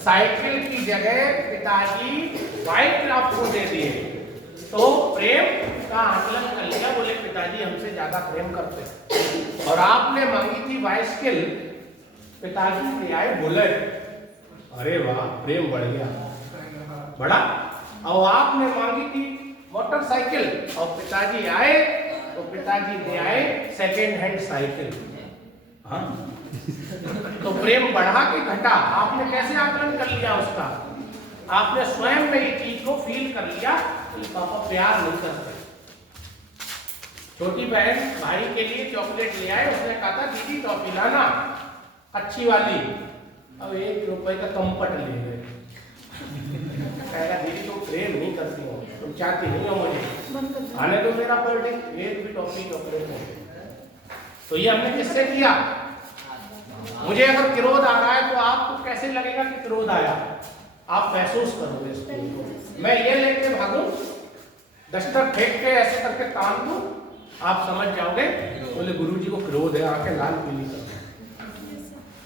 Cycle की जगह पिताजी बाइक आपको दे दिए तो प्रेम का आकलन कर लिया, बोले पिताजी हमसे ज्यादा प्रेम करते। और आपने मांगी थी बाइसिकल, पिताजी ले आए बुलेट। अरे वाह, प्रेम बढ़ गया, बढ़ा। और आपने मांगी थी मोटरसाइकिल और पिताजी आए तो पिताजी ले आए सेकेंड हैंड साइकिल। हाँ, तो प्रेम बढ़ा कि घटा? आपने कैसे आकलन कर लिया उसका? आपने स्वयं में ये चीज को फील कर लिया कि पापा प्यार नहीं करते। छोटी बहन भाई के लिए चॉकलेट ले आए, उसने कहा था दीदी टॉफी लाना अच्छी वाली, अब 1 रुपए का कंपट ले गए। कहेगा दीदी तुम प्रेम नहीं करती हो, तुम चाहती नहीं हो मुझे, आने दो मेरा बर्थडे, एक भी टॉफी चॉकलेट नहीं। तो ये हमने किससे किया? मुझे अगर क्रोध आ रहा है तो आपको कैसे लगेगा कि क्रोध आया? आप महसूस करोगे इसको। मैं ये लेके भागूं, डस्टर फेंक के ऐसे करके तान दूं, आप समझ जाओगे बोले गुरुजी को क्रोध है, आंखें लाल पीली कर।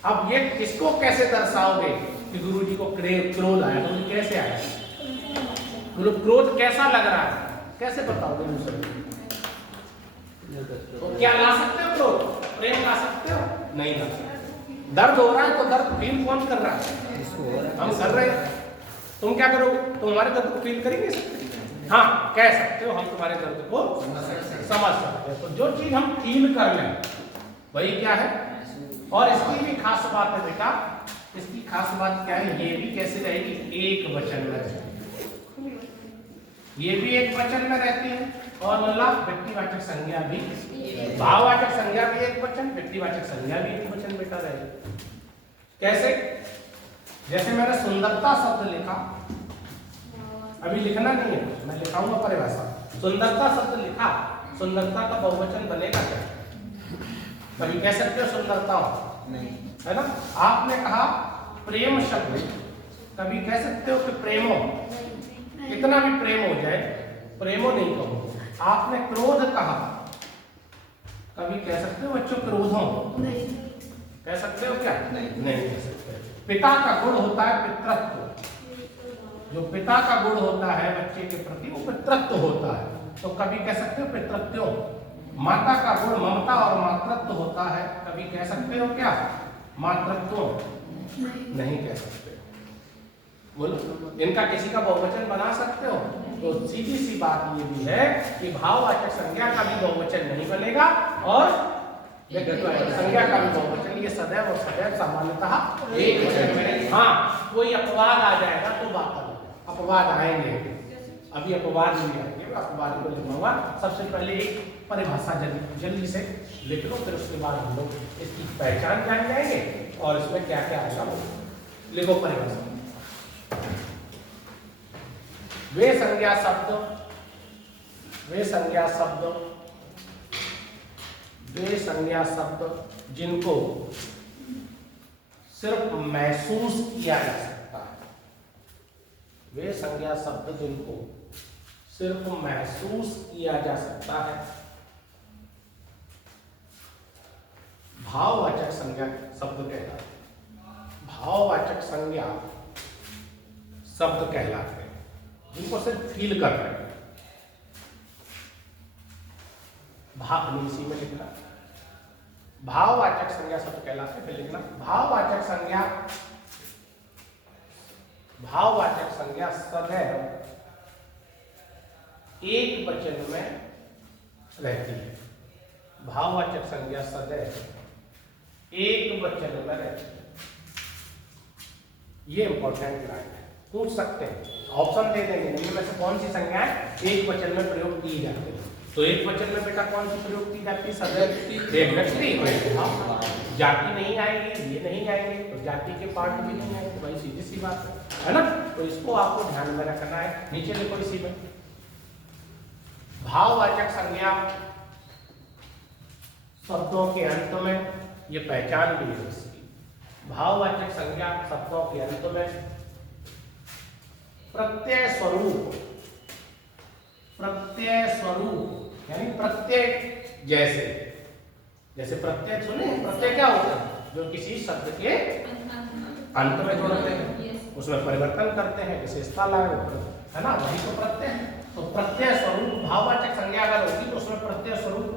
अब ये किसको कैसे दर्शाओगे कि गुरुजी को क्रोध आया? तो कैसे आया? बोलो क्रोध कैसा लग रहा है, कैसे बताओगे दूसरे को? तो क्या ला सकते हो क्रोध? प्रेम ला सकते हो? नहीं ला सकते। दर्द हो रहा है तो दर्द फील कौन कर रहा है? हम कर रहे हैं। तुम क्या करोगे? तुम हमारे दर्द को फील करेंगे? हाँ, कह सकते हो हम तुम्हारे दर्द को समझ सकते हैं। तो जो चीज हम फील कर लें वही क्या है? और इसकी भी खास बात है बेटा, इसकी खास बात क्या है? ये भी कैसे रहेगी? एक वचन में रहेगी, ये भी एक वचन में रहती है। और मतलब व्यक्तिवाचक संज्ञा भी, भाववाचक संज्ञा भी एक वचन, व्यक्तिवाचक संज्ञा भी एक वचन बेटा रहेगी। कैसे? जैसे मैंने सुंदरता शब्द लिखा, अभी लिखना नहीं है, मैं लिखाऊंगा परिभाषा। सुंदरता शब्द लिखा, सुंदरता का बहुवचन बनेगा क्या? कभी कह सकते हो सुंदरता? नहीं, है ना? आपने कहा प्रेम शब्द, कभी कह सकते हो कि प्रेमो? कितना भी प्रेम हो जाए प्रेमो नहीं कहो। आपने क्रोध कहा, कभी कह सकते हो बच्चों क्रोधों? नहीं। कह सकते हो क्या? नहीं कह सकते। पिता का गुण होता है पितृत्व, जो पिता का गुण होता है बच्चे के प्रति वो पितृत्व होता है, तो कभी कह सकते हो पितृत्व। माता का गुण ममता और मातृत्व होता है, कभी कह सकते हो क्या? मातृत्व? नहीं कह सकते। बोलो, इनका किसी का बहुवचन बना सकते हो? तो सीधी सी बात ये भी है कि भाववाचक संज्ञा का भी बहुवचन नहीं बनेगा और व्यक्तिवाचक संज्ञा का भी बहुवचन, ये सदैव और सदैव सामान्यतः एक वचन में। हाँ, कोई अपवाद आ जाएगा तो बात अलग, अपवाद आएंगे, अभी अपवाद नहीं आएंगे, अपवाद को लिखूंगा। सबसे पहले एक परिभाषा जल्दी से लिख लो, फिर उसके बाद हम लोग इसकी पहचान जान जाएंगे और इसमें क्या क्या आएगा वो लिखो। परिभाषा: वे संज्ञा शब्द, वे संज्ञा शब्द, वे संज्ञा शब्द जिनको सिर्फ महसूस किया जा सकता है, वे संज्ञा शब्द जिनको सिर्फ महसूस किया जा सकता है, भाववाचक संज्ञा शब्द कहलाते हैं। भाववाचक संज्ञा शब्द कहलाते हैं जिनको सिर्फ फील कर रहे हैं। भाव इसी में लिखना, भाववाचक संज्ञा शब्द कहलाते हैं। फिर लिखना भाववाचक संज्ञा, भाववाचक संज्ञा सदैव एक वचन में रहती है। भाववाचक संज्ञा सदैव एक वचन में रहती है। ये इंपॉर्टेंट लाइन है, पूछ सकते हैं, ऑप्शन दे देंगे निम्न में से कौन सी संज्ञाएं एक वचन में प्रयोग की जाती है। तो एक वचन में बेटा कौन सी प्रयोग की जाती है? सदैव एक व्यक्ति। जाति नहीं आएगी, ये नहीं आएंगे तो जाति के पार्ट भी नहीं आएंगे, भाई सीधी सी बात है ना? तो इसको आपको ध्यान में रखना है। नीचे लिखो इसी में, भाववाचक संज्ञा शब्दों के अंत में, ये पहचान भी है इसकी। भाववाचक संज्ञा शब्दों के अंत में प्रत्यय स्वरूप, प्रत्यय स्वरूप यानी प्रत्यय जैसे, जैसे प्रत्यय सुने, प्रत्यय क्या होता है? जो किसी शब्द के अंत में जोड़ते हैं। उसमें परिवर्तन करते हैं, विशेषता लाए, है ना, वही तो प्रत्यय है। तो प्रत्यय स्वरूप भाववाचक संज्ञा अगर होती तो उसमें प्रत्यय स्वरूप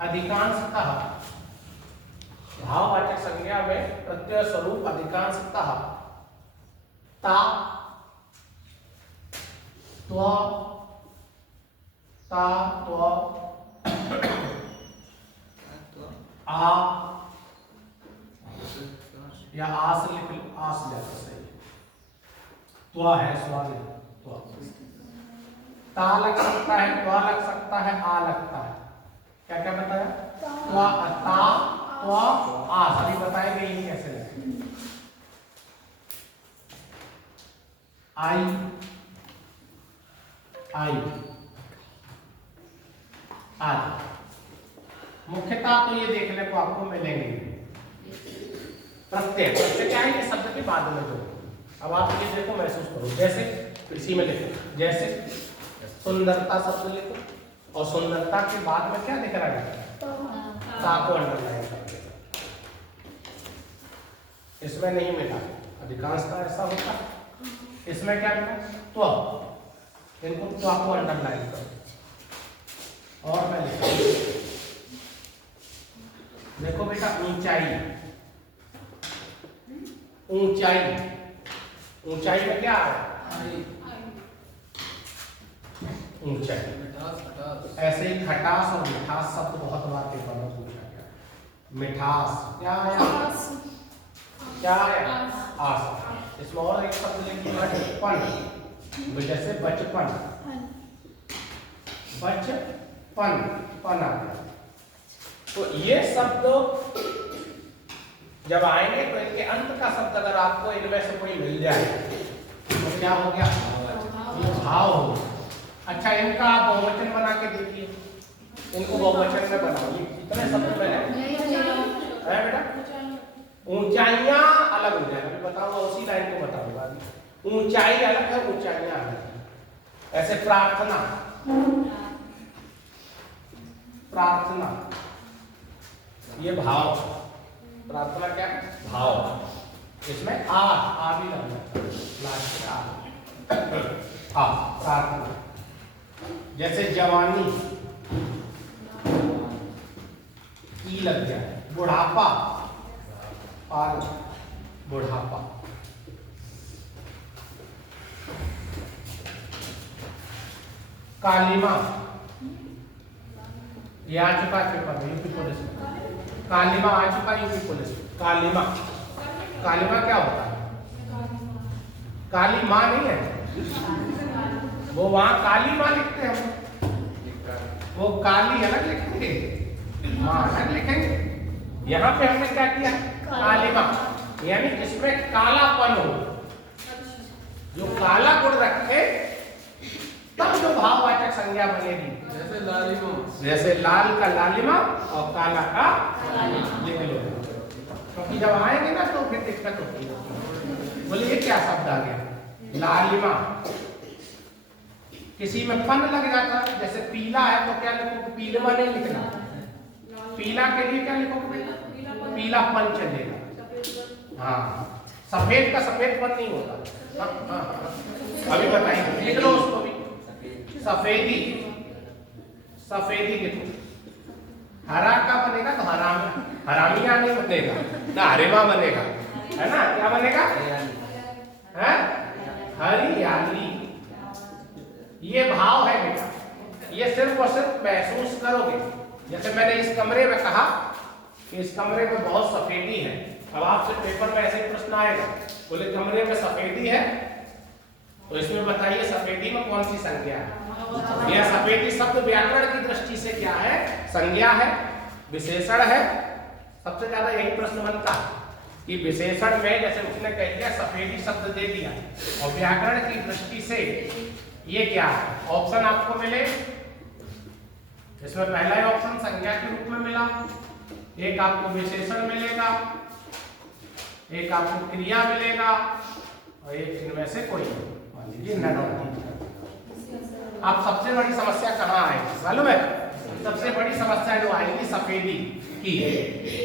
अधिकांशतः, भाववाचक संज्ञा में प्रत्यय स्वरूप अधिकांशतः ता, त्व, ता, त्व, आ या आस लिख, आस लिख सही, त्व है स्वाद, त्व, ता लग सकता है, त्व लग सकता है, आ लगता है। क्या क्या बताया? त्व, ता, त्व, आ, सभी बताएंगे ये कैसे लगेगा। आई, आई, आज मुख्यतः तो ये देखने को आपको मिलेंगे प्रत्यय। प्रत्यय क्या है? ये शब्द के बाद में जो, अब आप ये देखो, महसूस करो, जैसे इसी में लिखो, जैसे सुंदरता शब्द लिखो और सुंदरता के बाद में क्या दिख रहा है? ता को अंडरलाइन करके, इसमें नहीं मिला, अधिकांशतः ऐसा होता है। इसमें क्या मिला? त्व, इनको त्व को अंडरलाइन करो और मैं लिखता हूं, देखो बेटा, ऊंचाई, ऊंचाई, ऊंचाई में क्या है? ऊंचाई। ऐसे ही खटास और मिठास शब्द बहुत बार पेपर में पूछा गया। मिठास क्या आया? क्या आया? आस। इसमें और एक शब्द लिखिए, बचपन, जैसे बचपन, बचपन, पन आ गया। तो ये शब्द जब आएंगे तो इनके अंत का शब्द अगर आपको इनमें से कोई मिल जाए तो क्या हो गया? ये भाव हो गया। अच्छा, इनका आप बहुवचन बना के देखिए, इनको बहुवचन में बनाइए। कितने शब्द मैंने है बेटा? ऊंचाइयां अलग हो जाए, मैं बताऊंगा, उसी लाइन को बताऊंगा। ऊंचाई अलग है, ऊंचाइयां अलग है। ऐसे प्रार्थना, प्रार्थना, ये भाव, प्रार्थना क्या है? भाव। इसमें आ भी लगना, लास्ट आ, प्रार्थना। जैसे जवानी, ई लग गया, बुढ़ापा, पाल, बुढ़ापा। कालिमा, ये आ चुका पेपर में, यूपी पुलिस में। कालिमा आ चुका यूपी पुलिस में। कालिमा, कालिमा क्या होता है? काली माँ नहीं है वो, वहां काली माँ लिखते हैं, वो काली अलग लिखेंगे, माँ अलग लिखेंगे। यहाँ पे हमने क्या किया? कालिमा, यानी जिसमें कालापन हो, जो काला गुण रखे, तब जो भाववाचक संज्ञा बनेगी। जैसे लालिमा, जैसे लाल का लालिमा और काला का लिख लो, क्योंकि जब आएंगे ना तो फिर दिक्कत होती है। बोलिए ये क्या शब्द आ गया? लालिमा। किसी में पन लग जाता, जैसे पीला है तो क्या लिखोगे? पीलमा नहीं लिखना, पीला के लिए क्या लिखोगे? पीलापन चलेगा। हाँ, सफेद का सफेदपन नहीं होता। अभी बताइए, लिख लो उसको भी, सफेदी, सफेदी लिखो। हरा का बनेगा तो हरामी, हरामिया नहीं बनेगा ना, हरेमा बनेगा, है ना? क्या बनेगा? है हरियाली। ये भाव है बेटा, ये सिर्फ और सिर्फ महसूस करोगे। जैसे मैंने इस कमरे में कहा कि इस कमरे में बहुत सफेदी है, अब आपसे पेपर में ऐसे प्रश्न आएगा, बोले कमरे में सफेदी है, तो इसमें बताइए सफेदी में कौन सी संज्ञा है? यह सफेदी शब्द व्याकरण की दृष्टि से क्या है? संज्ञा है, विशेषण है। सबसे ज्यादा यही प्रश्न बनता है कि विशेषण में, जैसे उसने कह दिया सफेदी शब्द दे दिया, और व्याकरण की दृष्टि से ये क्या है? ऑप्शन आपको मिले, इसमें पहला ही ऑप्शन संज्ञा के रूप में मिला, एक आपको विशेषण मिलेगा, एक आपको क्रिया मिलेगा, और एक इनमें से कोई, मान लीजिए नन। आप सबसे बड़ी समस्या कहाँ आएगी मालूम है? सबसे बड़ी समस्या जो आएगी सफेदी, की है।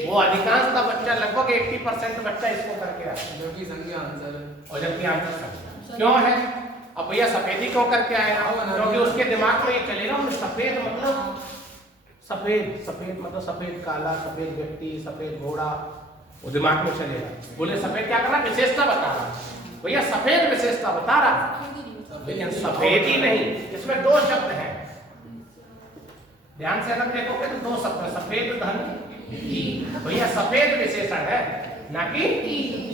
वो अधिकांशतः बच्चा लगभग 80% बच्चा इसको करके आता है, जबकि संज्ञा आंसर है। और जबकि आंसर क्यों है? अब भैया सफेदी क्यों करके आएगा? क्योंकि उसके दिमाग में ये चलेगा सफेद मतलब सफेद मतलब सफेद काला, सफेद व्यक्ति, सफेद घोड़ा, वो दिमाग में चलेगा। बोले सफेद क्या कर रहा? विशेषता बता रहा। भैया सफेद विशेषता बता रहा, लेकिन सफेद ही नहीं। इसमें दो शब्द हैं, ध्यान से अगर देखोगे तो दो शब्द है, सफेद धन की। भैया सफेद विशेषण है, ना कि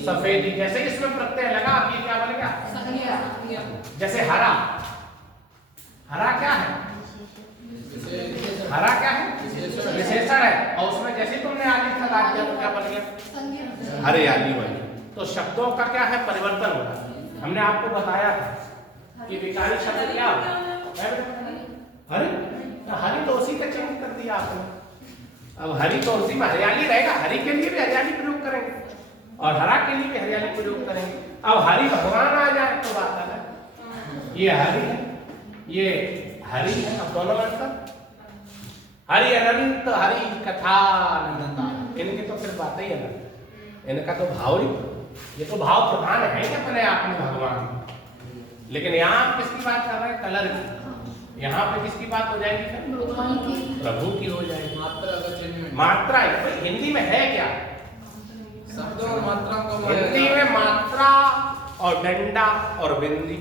सफेदी। जैसे इसमें प्रत्यय लगा, ये क्या बन गया? जैसे हरा, हरा क्या है? हरा क्या है? विशेषण है। और उसमें जैसे तुमने आगे लगा दिया तो क्या बन गया? हरियाली बन गया। तो शब्दों का क्या है? परिवर्तन होता है। हमने आपको बताया था कि विकारी शब्द क्या है? हरी, हरी तो उसी का चेंज कर दिया आपने। अब हरी तो उसी में हरियाली रहेगा, हरी के लिए भी हरियाली प्रयोग करेंगे और हरा के लिए भी हरियाली प्रयोग करेंगे। अब हरि भगवान आ जाए तो बात अलग। ये हरि है, ये हरि है, अब दोनों अंतर। हरि अनंत, हरि कथा अनंता, इनकी तो फिर बात ही अलग। इनका तो भाव ही, ये तो भाव प्रधान है ही अपने आप में भगवान। लेकिन यहाँ किसकी बात कर रहे हैं? कलर की। यहाँ पे किसकी बात हो जाएगी? प्रभु की हो जाएगी। मात्रा है, हिंदी में है क्या? शब्दों और मात्रा को, हिंदी में मात्रा और डंडा और बिंदी,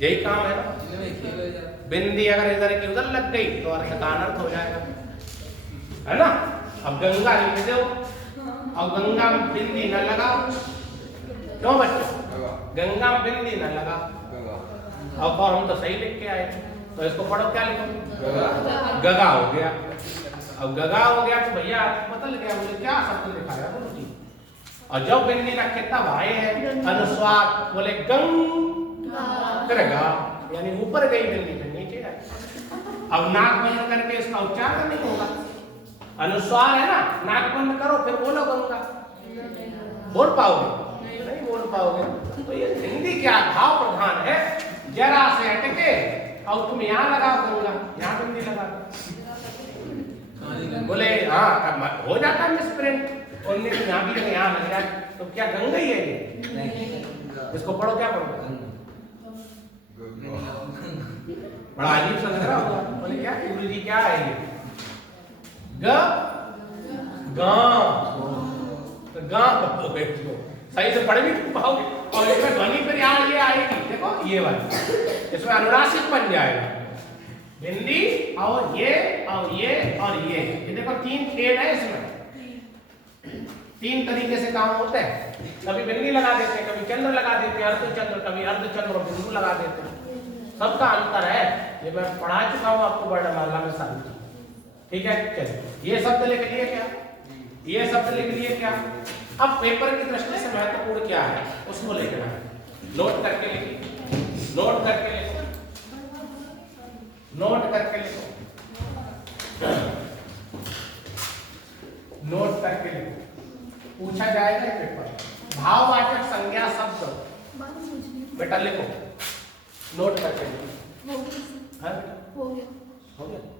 यही काम है ना। बिंदी अगर इधर की उधर लग गई तो अर्थ का अनर्थ हो जाएगा, है ना। अब गंगा लिख दो, अब गंगा में बिंदी न लगाओ, क्यों बच्चों? गंगा में बिंदी न लगा। अब और हम तो सही लिख के आए, तो इसको पढ़ो, क्या लिखो? गगा हो गया। अब गगा हो गया तो भैया बदल गया, मुझे क्या शब्द लिखा है गुरु जी? और जब बिंदी रखे तब आए हैं अनुस्वार, बोले गंगा, यानी ऊपर गई बिंदी फिर नीचे है। अब नाक बंद करके इसका उच्चारण नहीं होगा, अनुस्वार है ना, नाक बंद करो फिर बोलो गंगा, बोल पाओगे? नहीं बोल पाओगे। तो ये हिंदी क्या भाव प्रधान है, जरा से हटके और तुम यहाँ लगाओ गंगा, यहाँ बिंदी लगा दो, बोले हाँ हो जाता है मिसप्रिंट। उन्हें तो यहाँ भी यहाँ लग जाए तो क्या गंगा ही है ये? नहीं। इसको पढ़ो, क्या पढ़ो? बड़ा अजीब सा लग रहा होगा। बोले क्या गुरु जी क्या है ये? गां सही से पढ़ भी पाओगे और इसमें ध्वनि पर यहाँ ये आएगी, देखो ये वाली, इसमें अनुनासिक बन जाएगा। बिंदी और ये और ये और ये देखो तीन खेल है इसमें, तीन तरीके से काम होते हैं। कभी बिंदी लगा देते हैं, कभी चंद्र लगा देते हैं, अर्धचंद्र, कभी अर्धचंद्र और बिंदु लगा देते हैं। सबका अंतर है, ये मैं पढ़ा चुका हूँ आपको वर्णमाला में सारी चीज। ठीक है, चलिए ये शब्द लिख लिए क्या? ये शब्द लिख लिए क्या? अब पेपर की दृष्टि से महत्वपूर्ण क्या है उसको लिखना है, नोट करके लिखिए, नोट करके लिखो, नोट करके लिखो, नोट करके लिखो, पूछा जाएगा पेपर। भाववाचक संज्ञा शब्द बेटा लिखो, नोट करके लिखो। हो गया?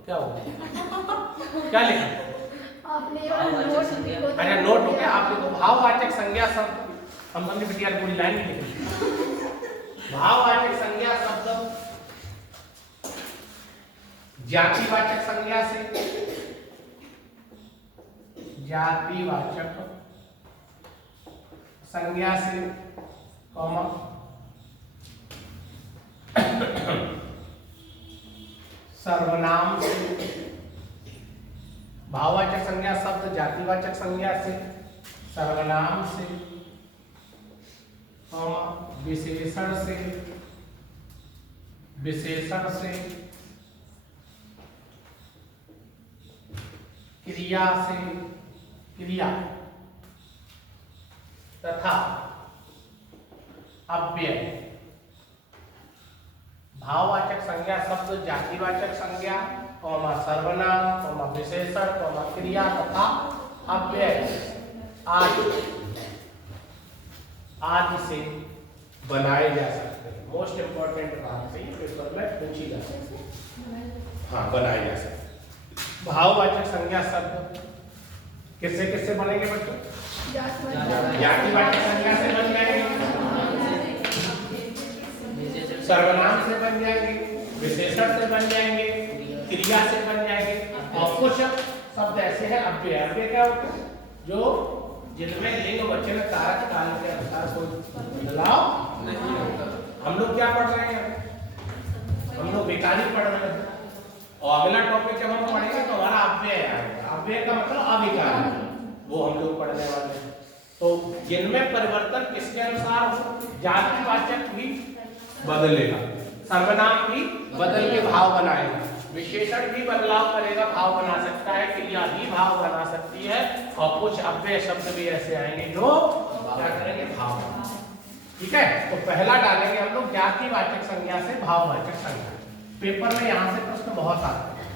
क्या हो गया? क्या लिखा आपने? अच्छा नोट हो गया। आप लिखो भाववाचक संज्ञा शब्द, हम अपनी बिटिया पूरी लाइन में लिखेंगे। भाववाचक संज्ञा शब्द जातिवाचक संज्ञा से, जातिवाचक संज्ञा से कॉमा सर्वनाम से, भाववाचक संज्ञा शब्द जातिवाचक संज्ञा से, सर्वनाम से, विशेषण से, विशेषण से, क्रिया से, क्रिया तथा अव्यय। भाववाचक संज्ञा शब्द जातिवाचक संज्ञा, सर्वनाम, विशेषण, क्रिया तथा अव्यय आदि से बनाए जा सकते हैं। मोस्ट इंपॉर्टेंट बात है, पेपर में पूछी जा सकती है। हाँ, बनाए जा सकते। भाववाचक संज्ञा शब्द किससे किससे बनेंगे बच्चों? जातिवाचक संज्ञा से बन जाएंगे, सर्वनाम से बन जाएंगे, विशेषण से बन जाएंगे, क्रिया से बन जाएंगे। और कुछ शब्द ऐसे हैं अव्यय। अव्यय क्या होते हैं? जो जिनमें लिंग वचन कारक काल के अनुसार कोई बदलाव नहीं होता। हम लोग क्या पढ़ रहे हैं? हम लोग विकारी पढ़ रहे हैं। और अगला टॉपिक जब हम पढ़ेंगे तो हमारा अव्यय आएगा। अव्यय का मतलब अविकारी, वो हम लोग पढ़ने वाले हैं। तो जिनमें परिवर्तन किसके अनुसार हो? जातिवाचक भी बदलेगा, सर्वनाम भी बदल के भाव बनाएगा, विशेषण भी बदलाव करेगा, भाव बना सकता है, क्रिया भी भाव बना सकती है। और कुछ अव्यय शब्द भी ऐसे आएंगे जो क्या करेंगे? भाव बनाएंगे। ठीक है, तो पहला डालेंगे हम लोग जातिवाचक संज्ञा से भाववाचक संज्ञा। पेपर में यहां से प्रश्न बहुत आते हैं।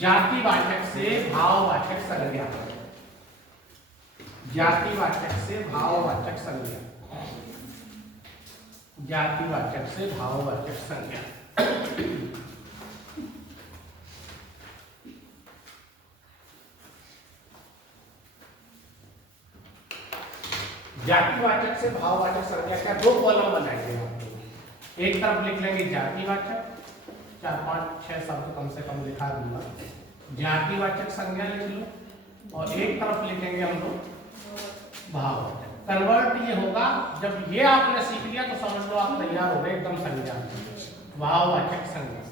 जातिवाचक से भाववाचक संज्ञा, जातिवाचक से भाववाचक संज्ञा, जातिवाचक से भाववाचक संज्ञा। जातिवाचक से भाववाचक संज्ञा का दो कॉलम बनाएंगे आप लोग। एक तरफ लिख लेंगे जातिवाचक, 4, 5, 6 शब्द कम से कम लिखा दूंगा, जातिवाचक संज्ञा लिख लो। और एक तरफ लिखेंगे हम लोग भाववाचक। कन्वर्ट ये होगा जब ये आपने सीख लिया तो समझ लो आप तैयार हो गए एकदम संज्ञा। भाववाचक संज्ञा,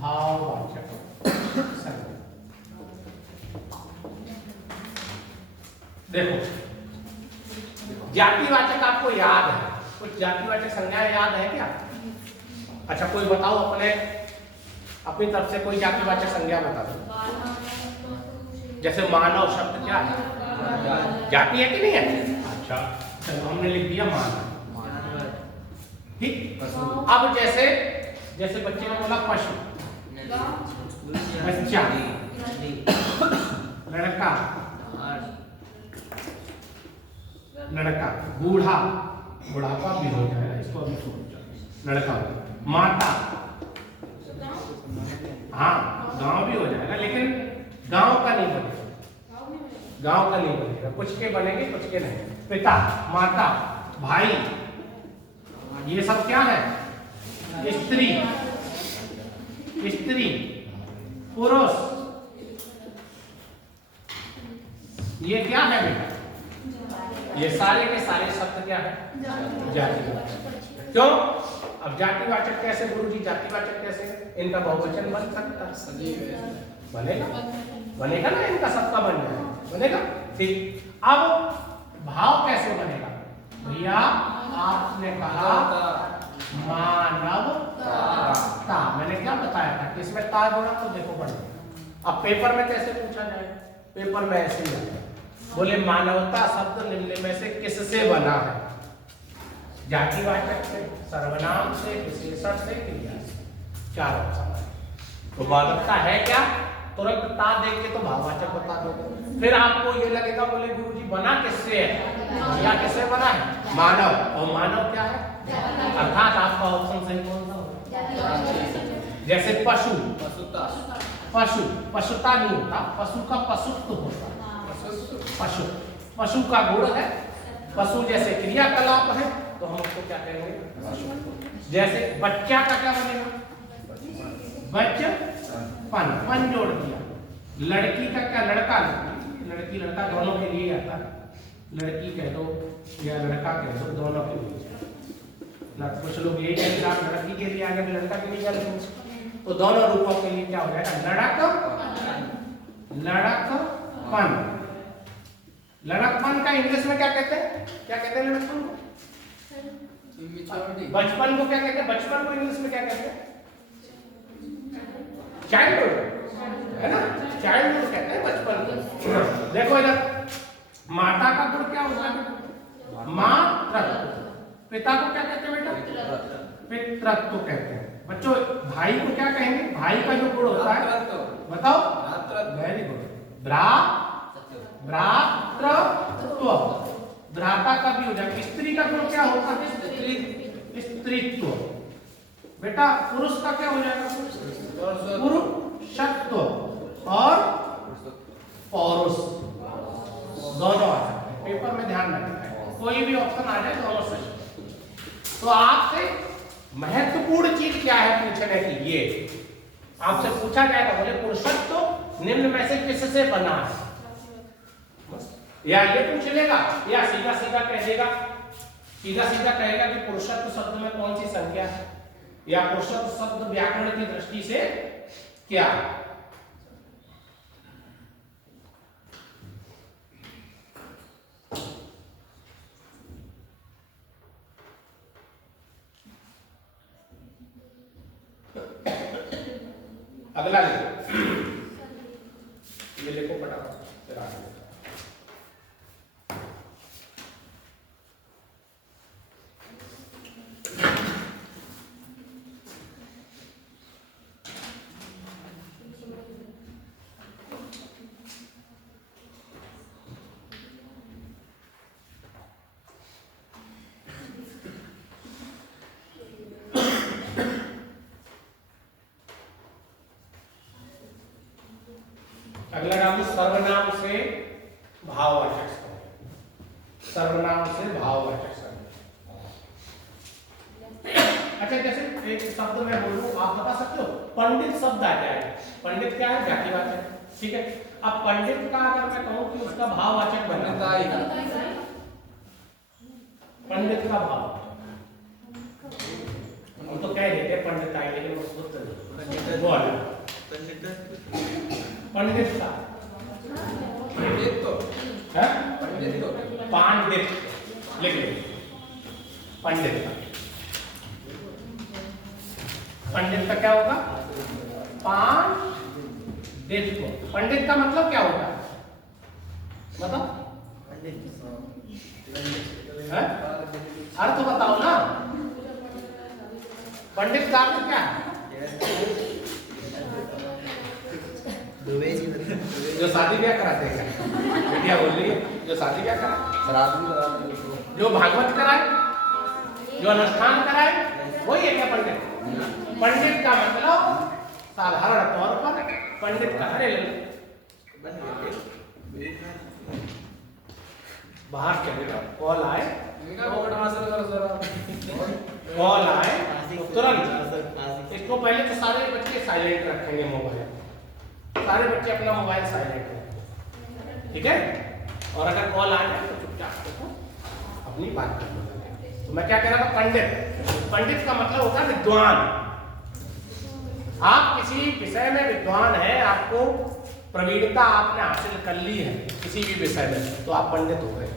भाववाचक संज्ञा। देखो जातिवाचक आपको याद है, कुछ जातिवाचक संज्ञाएं याद है क्या? अच्छा कोई बताओ अपनी तरफ से कोई जातिवाचक संज्ञा बता दो। जैसे मानव शब्द क्या है? जाति है कि नहीं है? अच्छा चलो हमने लिख दिया मानव। ठीक, अब जैसे बच्चे ने बोला पशु, बच्चा, लड़का, लड़का, बूढ़ा, बुढ़ापा भी हो जाएगा, इसको अभी छोड़ दो। लड़का, माता, हाँ गांव भी हो जाएगा, लेकिन गांव का नहीं बनेगा, गांव का नहीं बनेगा, कुछ के बनेंगे कुछ के नहीं। पिता, माता, भाई, ये सब क्या है? स्त्री, स्त्री, पुरुष, ये क्या है बेटा? ये सारे के सारे शब्द क्या है? जातिवाचक। क्यों? अब जातिवाचक कैसे गुरुजी? जातिवाचक कैसे? इनका बहुवचन बन सकता है, बनेगा, बनेगा ना, इनका सबका बन जाएगा, बनेगा। ठीक, अब भाव कैसे बनेगा? भैया आपने कहा मानवता, मैंने क्या बताया था कि इसमें ता जोड़ा तो देखो पढ़ो। अब पेपर में कैसे पूछा जाए? पेपर में ऐसे ही आता है, बोले मानवता शब्द निम्न में से किससे बना है? जातिवाचक से, सर्वनाम से, विशेषण से, क्रिया से, 4 ऑप्शन है। तो मानवता है क्या? तुरंत ता देख के तो भाववाचक बता दो। फिर आपको ये लगेगा बोले गुरुजी बना किससे है? या किससे बना है? मानव। और मानव क्या है? अर्थात आपका ऑप्शन सही कौन सा होगा? जैसे पशु, पशु, पशुता नहीं होता, पशु का पशुत्व होता है। पशु, पशु का गुण है। पशु जैसे क्रियाकलाप है तो हम उसको क्या कहेंगे? पशु। जैसे बच्चा का क्या बनेगा? बच्चपन, पन जोड़ दिया। लड़की का क्या? लड़का, लड़की लड़का दोनों के लिए आता है, लड़की कह दो या लड़का कह दो, दोनों के लिए। कुछ लोग यही कहते हैं आप लड़की के लिए आगे लड़का के लिए क्या लिखेंगे? तो दोनों रूपों के लिए क्या हो जाएगा? लड़कपन। लड़कपन का इंग्लिश में क्या कहते हैं? क्या कहते हैं लड़कपन को? बचपन को क्या कहते हैं? बचपन को इंग्लिश में क्या कहते हैं? चाइल्डहुड, है ना? चाइल्डहुड कहते हैं बचपन को। देखो इधर माता का गुण क्या होता है? मातृत्व। पिता को क्या कहते हैं बेटा? पितृत्व कहते हैं। बच्चों भाई को क्या कहेंगे? भाई का जो गुण होता है बताओ? वेरी गुड, भ्रातृत्व। भ्राता का भी हो जाएगा। स्त्री का गुण क्या होता है? स्त्रीत्व। बेटा पुरुष का क्या हो जाएगा? पुरुषत्व। और पौरुष, दोनों आ सकते हैं। पेपर में ध्यान रखना है, कोई भी ऑप्शन आ जाए दोनों सही। तो आपसे महत्वपूर्ण चीज क्या है पूछने की, ये आपसे पूछा जाएगा, बोले पुरुषत्व तो निम्न में से किससे बना है, या ये पूछ लेगा या सीधा सीधा कह देगा, सीधा सीधा कहेगा कि पुरुषत्व शब्द में कौन सी संख्या है, या पुरुषत्व शब्द व्याकरण की दृष्टि से क्या है। अगला लिखो, ये लिखो फटाफट, फिर आगे लिखो। अगला नाम सर्वनाम से भाववाचक संज्ञा, सर्वनाम से भाववाचक संज्ञा। अच्छा, जैसे एक शब्द मैं बोलूं, आप बता सकते हो, पंडित शब्द आ जाए, पंडित क्या है, जातिवाचक, ठीक है। अब पंडित का अगर मैं कहूं कि उसका भाववाचक बनता है, पंडित का भाव, हम तो कह देते हैं पंडिताई, लेकिन वो शुद्ध नहीं, वो अलग पंडित का, पंडित तो है पंडित तो पांडित, लिख लो पंडित का, पंडित का क्या होगा, पांडित को। पंडित का मतलब क्या होता है, मतलब अर्थ तो बताओ ना, पंडित का अर्थ क्या है, जो शादी ब्याह कराते हैं, बेटिया बोल रही है, जो शादी ब्याह कराए, जो भागवत कराए, जो अनुष्ठान कराए, वही है क्या पंडित। पंडित का मतलब साधारण तौर पर पंडित का, अरे बाहर चले जाओ, कॉल आए, कॉल आए तो तुरंत इसको पहले तो सारे बच्चे साइलेंट रखेंगे, मोबाइल सारे बच्चे अपना मोबाइल साइलेंट रखेंगे, ठीक है। और अगर कॉल आ जाए तो चुपचाप देखो, अपनी बात करना। तो मैं क्या कह रहा था, पंडित, पंडित का मतलब होता है विद्वान। आप किसी विषय में विद्वान है, आपको प्रवीणता आपने हासिल कर ली है किसी भी विषय में, तो आप पंडित हो गए।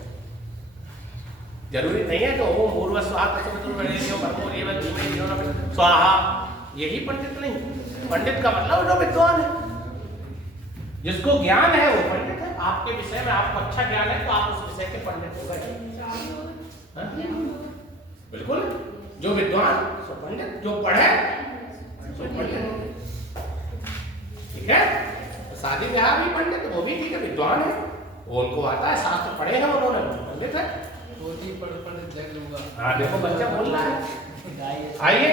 जरूरी नहीं है तो ओम भूर्भुवः स्वः तत्सवितुर्वरेण्यं भर्गो देवस्य धीमहि स्वाहा, यही पंडित नहीं। पंडित का मतलब जो विद्वान है, जिसको ज्ञान है वो पंडित है। आपके विषय में आपको अच्छा ज्ञान है तो आप उस विषय के पंडित हो गए, बिल्कुल। जो विद्वान सो पंडित, जो पढ़े सो पंडित, ठीक है। शादी ब्याह भी पंडित, वो भी ठीक है, विद्वान है, वो उनको आता है, शास्त्र पढ़े हैं उन्होंने, पंडित है। पंडित देख लूंगा। हाँ देखो बच्चा बोल रहा है, आइए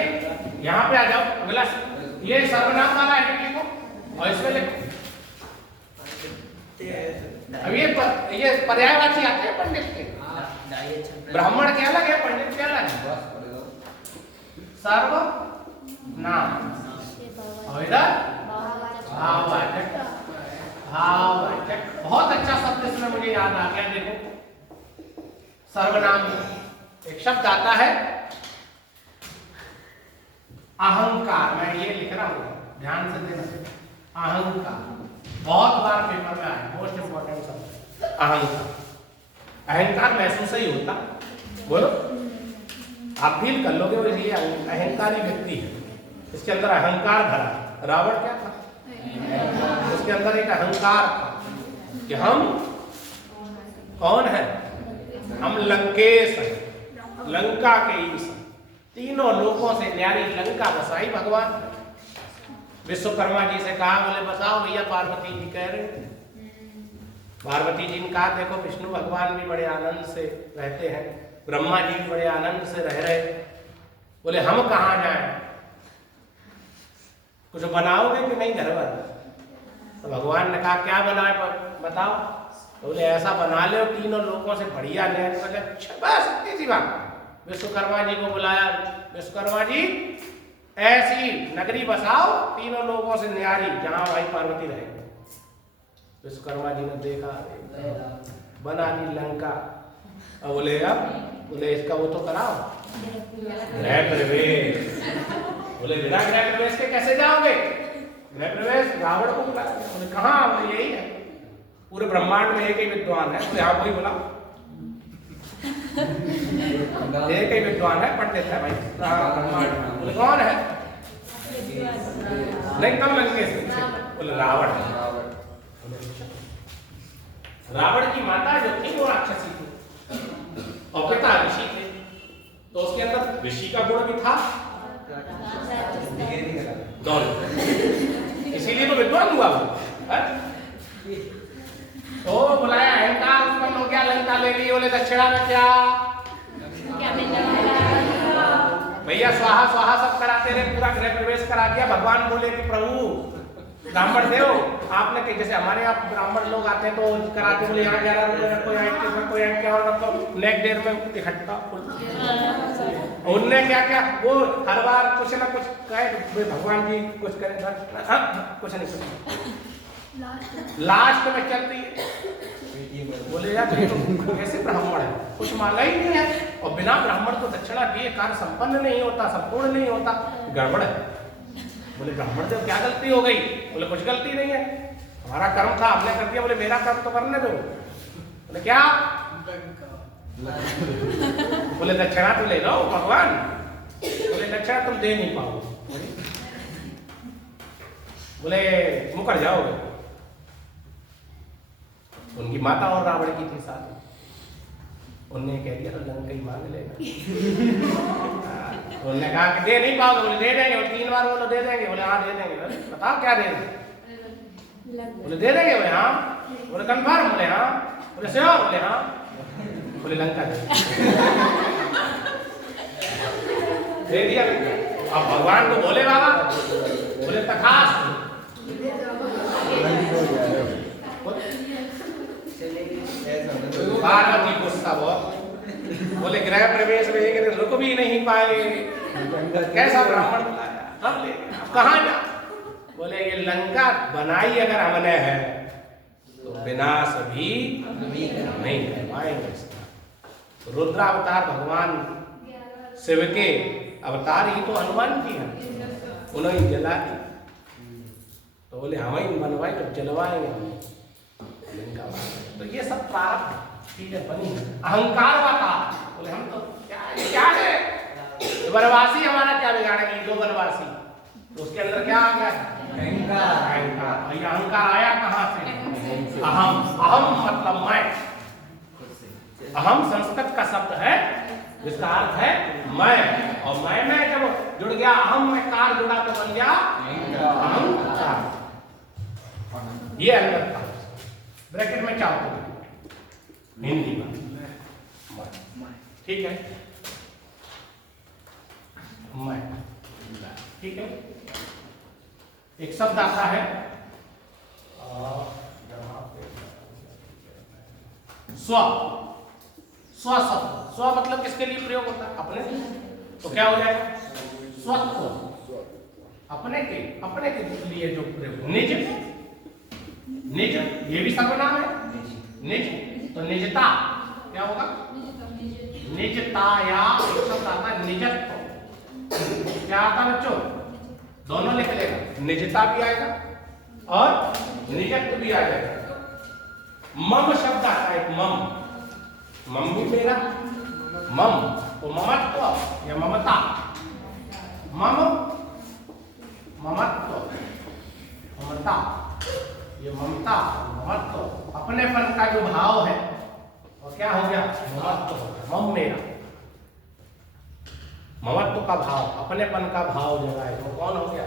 यहाँ पे आ जाओ। अगला ये सर्वनाम वाला है, लिखो और इसमें लिखो। अब ये पर्यायवाची आते हैं पंडित के, ब्राह्मण क्या अलग है, पंडित क्या अलग है। सर्व नाम और इधर भाववाचक, भाववाचक। बहुत अच्छा शब्द इसमें मुझे याद आ गया, देखो सर्वनाम में एक शब्द आता है अहंकार, मैं ये लिख रहा हूं, ध्यान से देना। अहंकार बहुत बार पेपर में आया, मोस्ट इंपॉर्टेंट शब्द अहंकार। अहंकार महसूस ही होता, बोलो आप फील कर लोगे, वो ये अहंकारी व्यक्ति है, इसके अंदर अहंकार भरा। रावण क्या था, उसके अंदर एक अहंकार था कि हम कौन है, हम लंकेश हैं, लंका के ईश, तीनों लोगों से न्यारी लंका बसाई भगवान। विश्वकर्मा जी से कहा, बोले बताओ भैया, पार्वती जी कह रहे थे। पार्वती जी ने कहा देखो विष्णु भगवान भी बड़े आनंद से रहते हैं, ब्रह्मा जी भी बड़े आनंद से रह रहे। बोले हम कहाँ जाएं, कुछ बनाओगे कि नहीं घर पर। तो भगवान ने कहा क्या बनाए बताओ। तो बोले ऐसा बना ले तीनों लोगों से बढ़िया न्यारी। बोले अच्छा बस इतनी सी बात। विश्वकर्मा जी को बुलाया। विश्वकर्मा जी ऐसी नगरी बसाओ तीनों लोगों से न्यारी जहां भाई पार्वती रहे। विश्वकर्मा जी ने देखा बना ली लंका। अब बोले अब बोले इसका वो तो कराओ गृह प्रवेश। बोले बिना गृह प्रवेश के कैसे जाओगे? गृह प्रवेश रावण को बुलाया। बोले कहाँ? बोले यही है पूरे ब्रह्मांड में एक ही विद्वान है। बोले हाँ वही बुलाओ। एक ही विद्वान है पंडित है भाई ब्रह्मांड में। बोले कौन है? नहीं कम लंकेश। बोले रावण है। रावण की माता जो थी वो राक्षसी थी और पिता ऋषि थे। तो उसके अंदर ऋषि का गुण भी था इसीलिए तो विद्वान हुआ वो। तो बुलाया अहंकार उत्पन्न हो गया। लंका ले ली। बोले दक्षिणा में क्या भैया स्वाहा स्वाहा सब कराते रहे। पूरा गृह प्रवेश करा दिया। भगवान बोले कि प्रभु ब्राह्मण देव आपने कही जैसे हमारे यहाँ ब्राह्मण लोग आते हैं तो कराते। बोले यहाँ 11 रुपये रखो, यहाँ 21 रखो, यहाँ 51 रखो। नेक देर में इकट्ठा। उनने क्या क्या वो हर बार कुछ ना कुछ कहे भगवान जी कुछ करें कुछ नहीं कुछ लास्ट में चलती है। बोले यार कैसे ब्राह्मण है कुछ मांगा ही नहीं है और बिना ब्राह्मण को दक्षिणा दिए कार्य संपन्न नहीं होता संपूर्ण नहीं होता। गड़बड़ है। बोले ब्राह्मण देव क्या गलती हो गई? बोले कुछ गलती नहीं है हमारा कर्म था हमने कर दिया। बोले मेरा कर्म तो करने दो। बोले क्या? बोले दक्षिणा तो ले लो भगवान। बोले दक्षिणा तुम दे नहीं पाओगे। बोले मुकर जाओगे। उनकी माता और रावण की थी साथ। उनने कह दिया तो लंका ही मांग लेना। उन्होंने कहा कि दे नहीं पाओगे। बोले दे देंगे। और 3 बार बोलो दे देंगे। बोले हाँ दे देंगे। बताओ क्या दे देंगे? बोले दे देंगे। बोले हाँ। बोले कंफर्म? बोले हाँ। बोले श्योर? बोले हाँ। बोले लंका दे दिया। अब भगवान को बोले बाबा बोले तथास्तु। पार्वती गुस्सा बहुत। बोले गृह प्रवेश में एक रुक भी नहीं पाए। कैसा ब्राह्मण बुलाया अब ले अब कहाँ जा? बोले ये लंका बनाई अगर हमने है तो विनाश भी नहीं कर पाएंगे। रुद्रावतार भगवान शिव के अवतार ही तो हनुमान जी हैं। उन्होंने जला दी। तो बोले हम ही बनवाए तो जलवाएंगे हम। तो ये सब प्रारब्ध चीजें बनी अहंकार का। बोले हम तो क्या है वनवासी हमारा क्या बिगाड़ेंगे? 2 वनवासी तो उसके अंदर क्या आ गया? अहंकार। ये अहंकार आया कहाँ से? अहम। अहम मतलब मैं। अहम संस्कृत का शब्द है जिसका अर्थ है मैं। और मैं में जब जुड़ गया अहम में कार जुड़ा तो बन गया अहंकार। ये अंदर था। ब्रैकेट में क्या होता है हिंदी में? ठीक है मैं। ठीक है एक शब्द आता है स्व। स्व शब्द स्व मतलब किसके लिए प्रयोग होता है? अपने। तो क्या हो जाएगा? स्वत्व। अपने के लिए जो प्रयोग। निज। निज ये भी सर्वनाम है। निज तो निजता क्या होगा? निजता या एक शब्द आता है निजत्व। क्या आता है बच्चों? दोनों लिख लेगा। निजता भी आएगा और निजत्व भी आ जाएगा। मम शब्द आता है। मम भी मेरा। मम तो ममत्व या ममता। मम ममत्व ममता ये ममता ममत्व अपनेपन का जो भाव है और क्या हो गया? ममत्व। मम मेरा ममत्व का भाव अपनेपन का भाव जगाए वो कौन हो गया?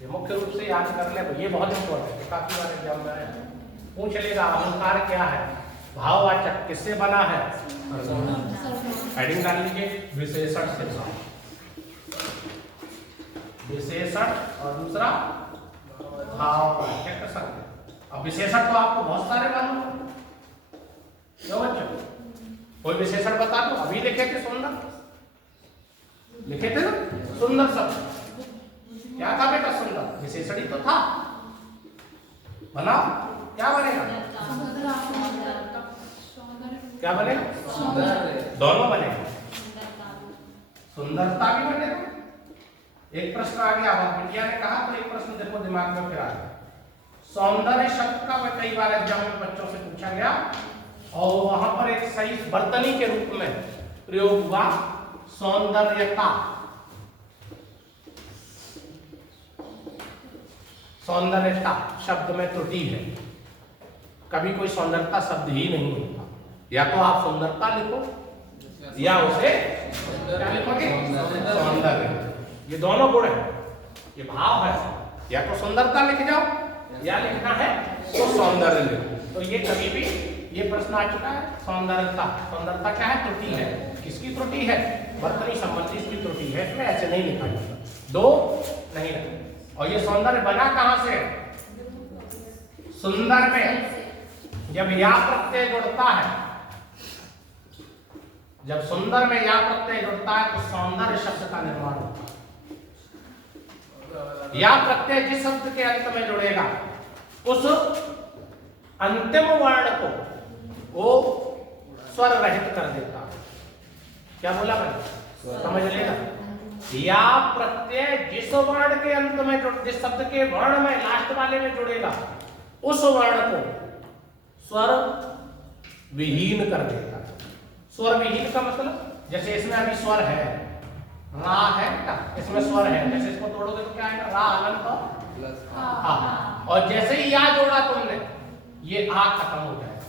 ये मुख्य रूप से याद कर ले। ये बहुत इंपॉर्टेंट है। काफी बार एग्जाम में पूछ लेगा अहंकार क्या है? भाववाचक किससे बना है? हेडिंग डाल लीजिए विशेषण से। विशेषण और दूसरा भाववाचक शब्द। अब विशेषण तो आपको बहुत सारे मालूम है, क्यों बच्चों? कोई विशेषण बता दो। अभी लिखे थे सुंदर, लिखे थे ना सुंदर शब्द, क्या था बेटा? सुंदर विशेषण ही तो था। बनाओ, क्या बनेगा? क्या बनेगा? दोनों बनेगा, सुंदरता भी बनेगा। एक प्रश्न आ गया, बिटिया ने कहा, तो एक प्रश्न देखो दिमाग में फिर आ गया। सौंदर्य शब्द का कई बार एग्जाम में बच्चों से पूछा गया और वहां पर एक सही वर्तनी के रूप में प्रयोग हुआ सौंदर्यता। सौंदर्यता शब्द में त्रुटि है, कभी कोई सौंदर्यता शब्द ही नहीं होता। या तो आप सुंदरता लिखो या उसे क्या लिखोगे? सौंदर्य। ये दोनों गुण है, ये भाव है। या तो सुंदरता लिख जाओ या लिखना है तो सौंदर्य लिखो। तो ये कभी भी ये प्रश्न आ चुका है। सौंदर्यता, सौंदर्यता क्या है? त्रुटि है। किसकी त्रुटि है? वर्तनी संबंधी की त्रुटि है, इसमें ऐसे नहीं लिखा जाता, दो नहीं लिखा। और ये सौंदर्य बना कहां से? सुंदर में जब या प्रत्यय जुड़ता है, जब सुंदर में या प्रत्यय जुड़ता है तो सौंदर्य शब्द का निर्माण होता है। या प्रत्यय जिस शब्द के अंत में जुड़ेगा उस अंतिम वर्ण को वो स्वर रहित कर देता है। क्या बोला मैंने? समझ लेना। या प्रत्यय जिस वर्ण के अंत में जिस शब्द के वर्ण में लास्ट वाले में जुड़ेगा उस वर्ण को स्वर विहीन कर देता है। स्वर विहीन का मतलब, जैसे इसमें अभी स्वर है, रा है बेटा, इसमें स्वर है, जैसे इसको तोड़ोगे तो क्या है? रा अलग तो आ। और जैसे ही या जोड़ा तुमने, ये आ खत्म हो जाएगा।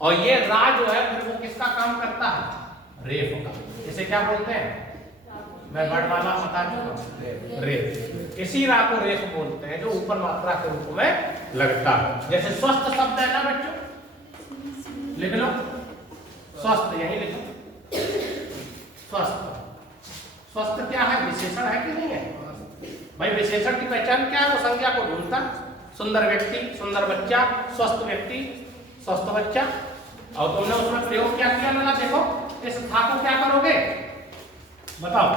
और ये रा जो है फिर वो किसका काम करता है? रेफ का। इसे क्या बोलते हैं? मैं वर्णमाला बता चुका हूं, रेफ। इसी रा को रेफ बोलते हैं जो ऊपर मात्रा के रूप में लगता है। जैसे स्वस्थ शब्द है ना बच्चों, लिख लो स्वस्थ, यही लिखो स्वस्थ। स्वस्थ क्या है? विशेषण है कि नहीं है भाई? विशेषण की पहचान क्या है? वो संज्ञा को ढूंढता। सुंदर व्यक्ति, सुंदर बच्चा, स्वस्थ व्यक्ति, स्वस्थ बच्चा। और तुमने उसमें प्रयोग क्या किया ना? देखो, इस था को क्या करोगे? बताओ,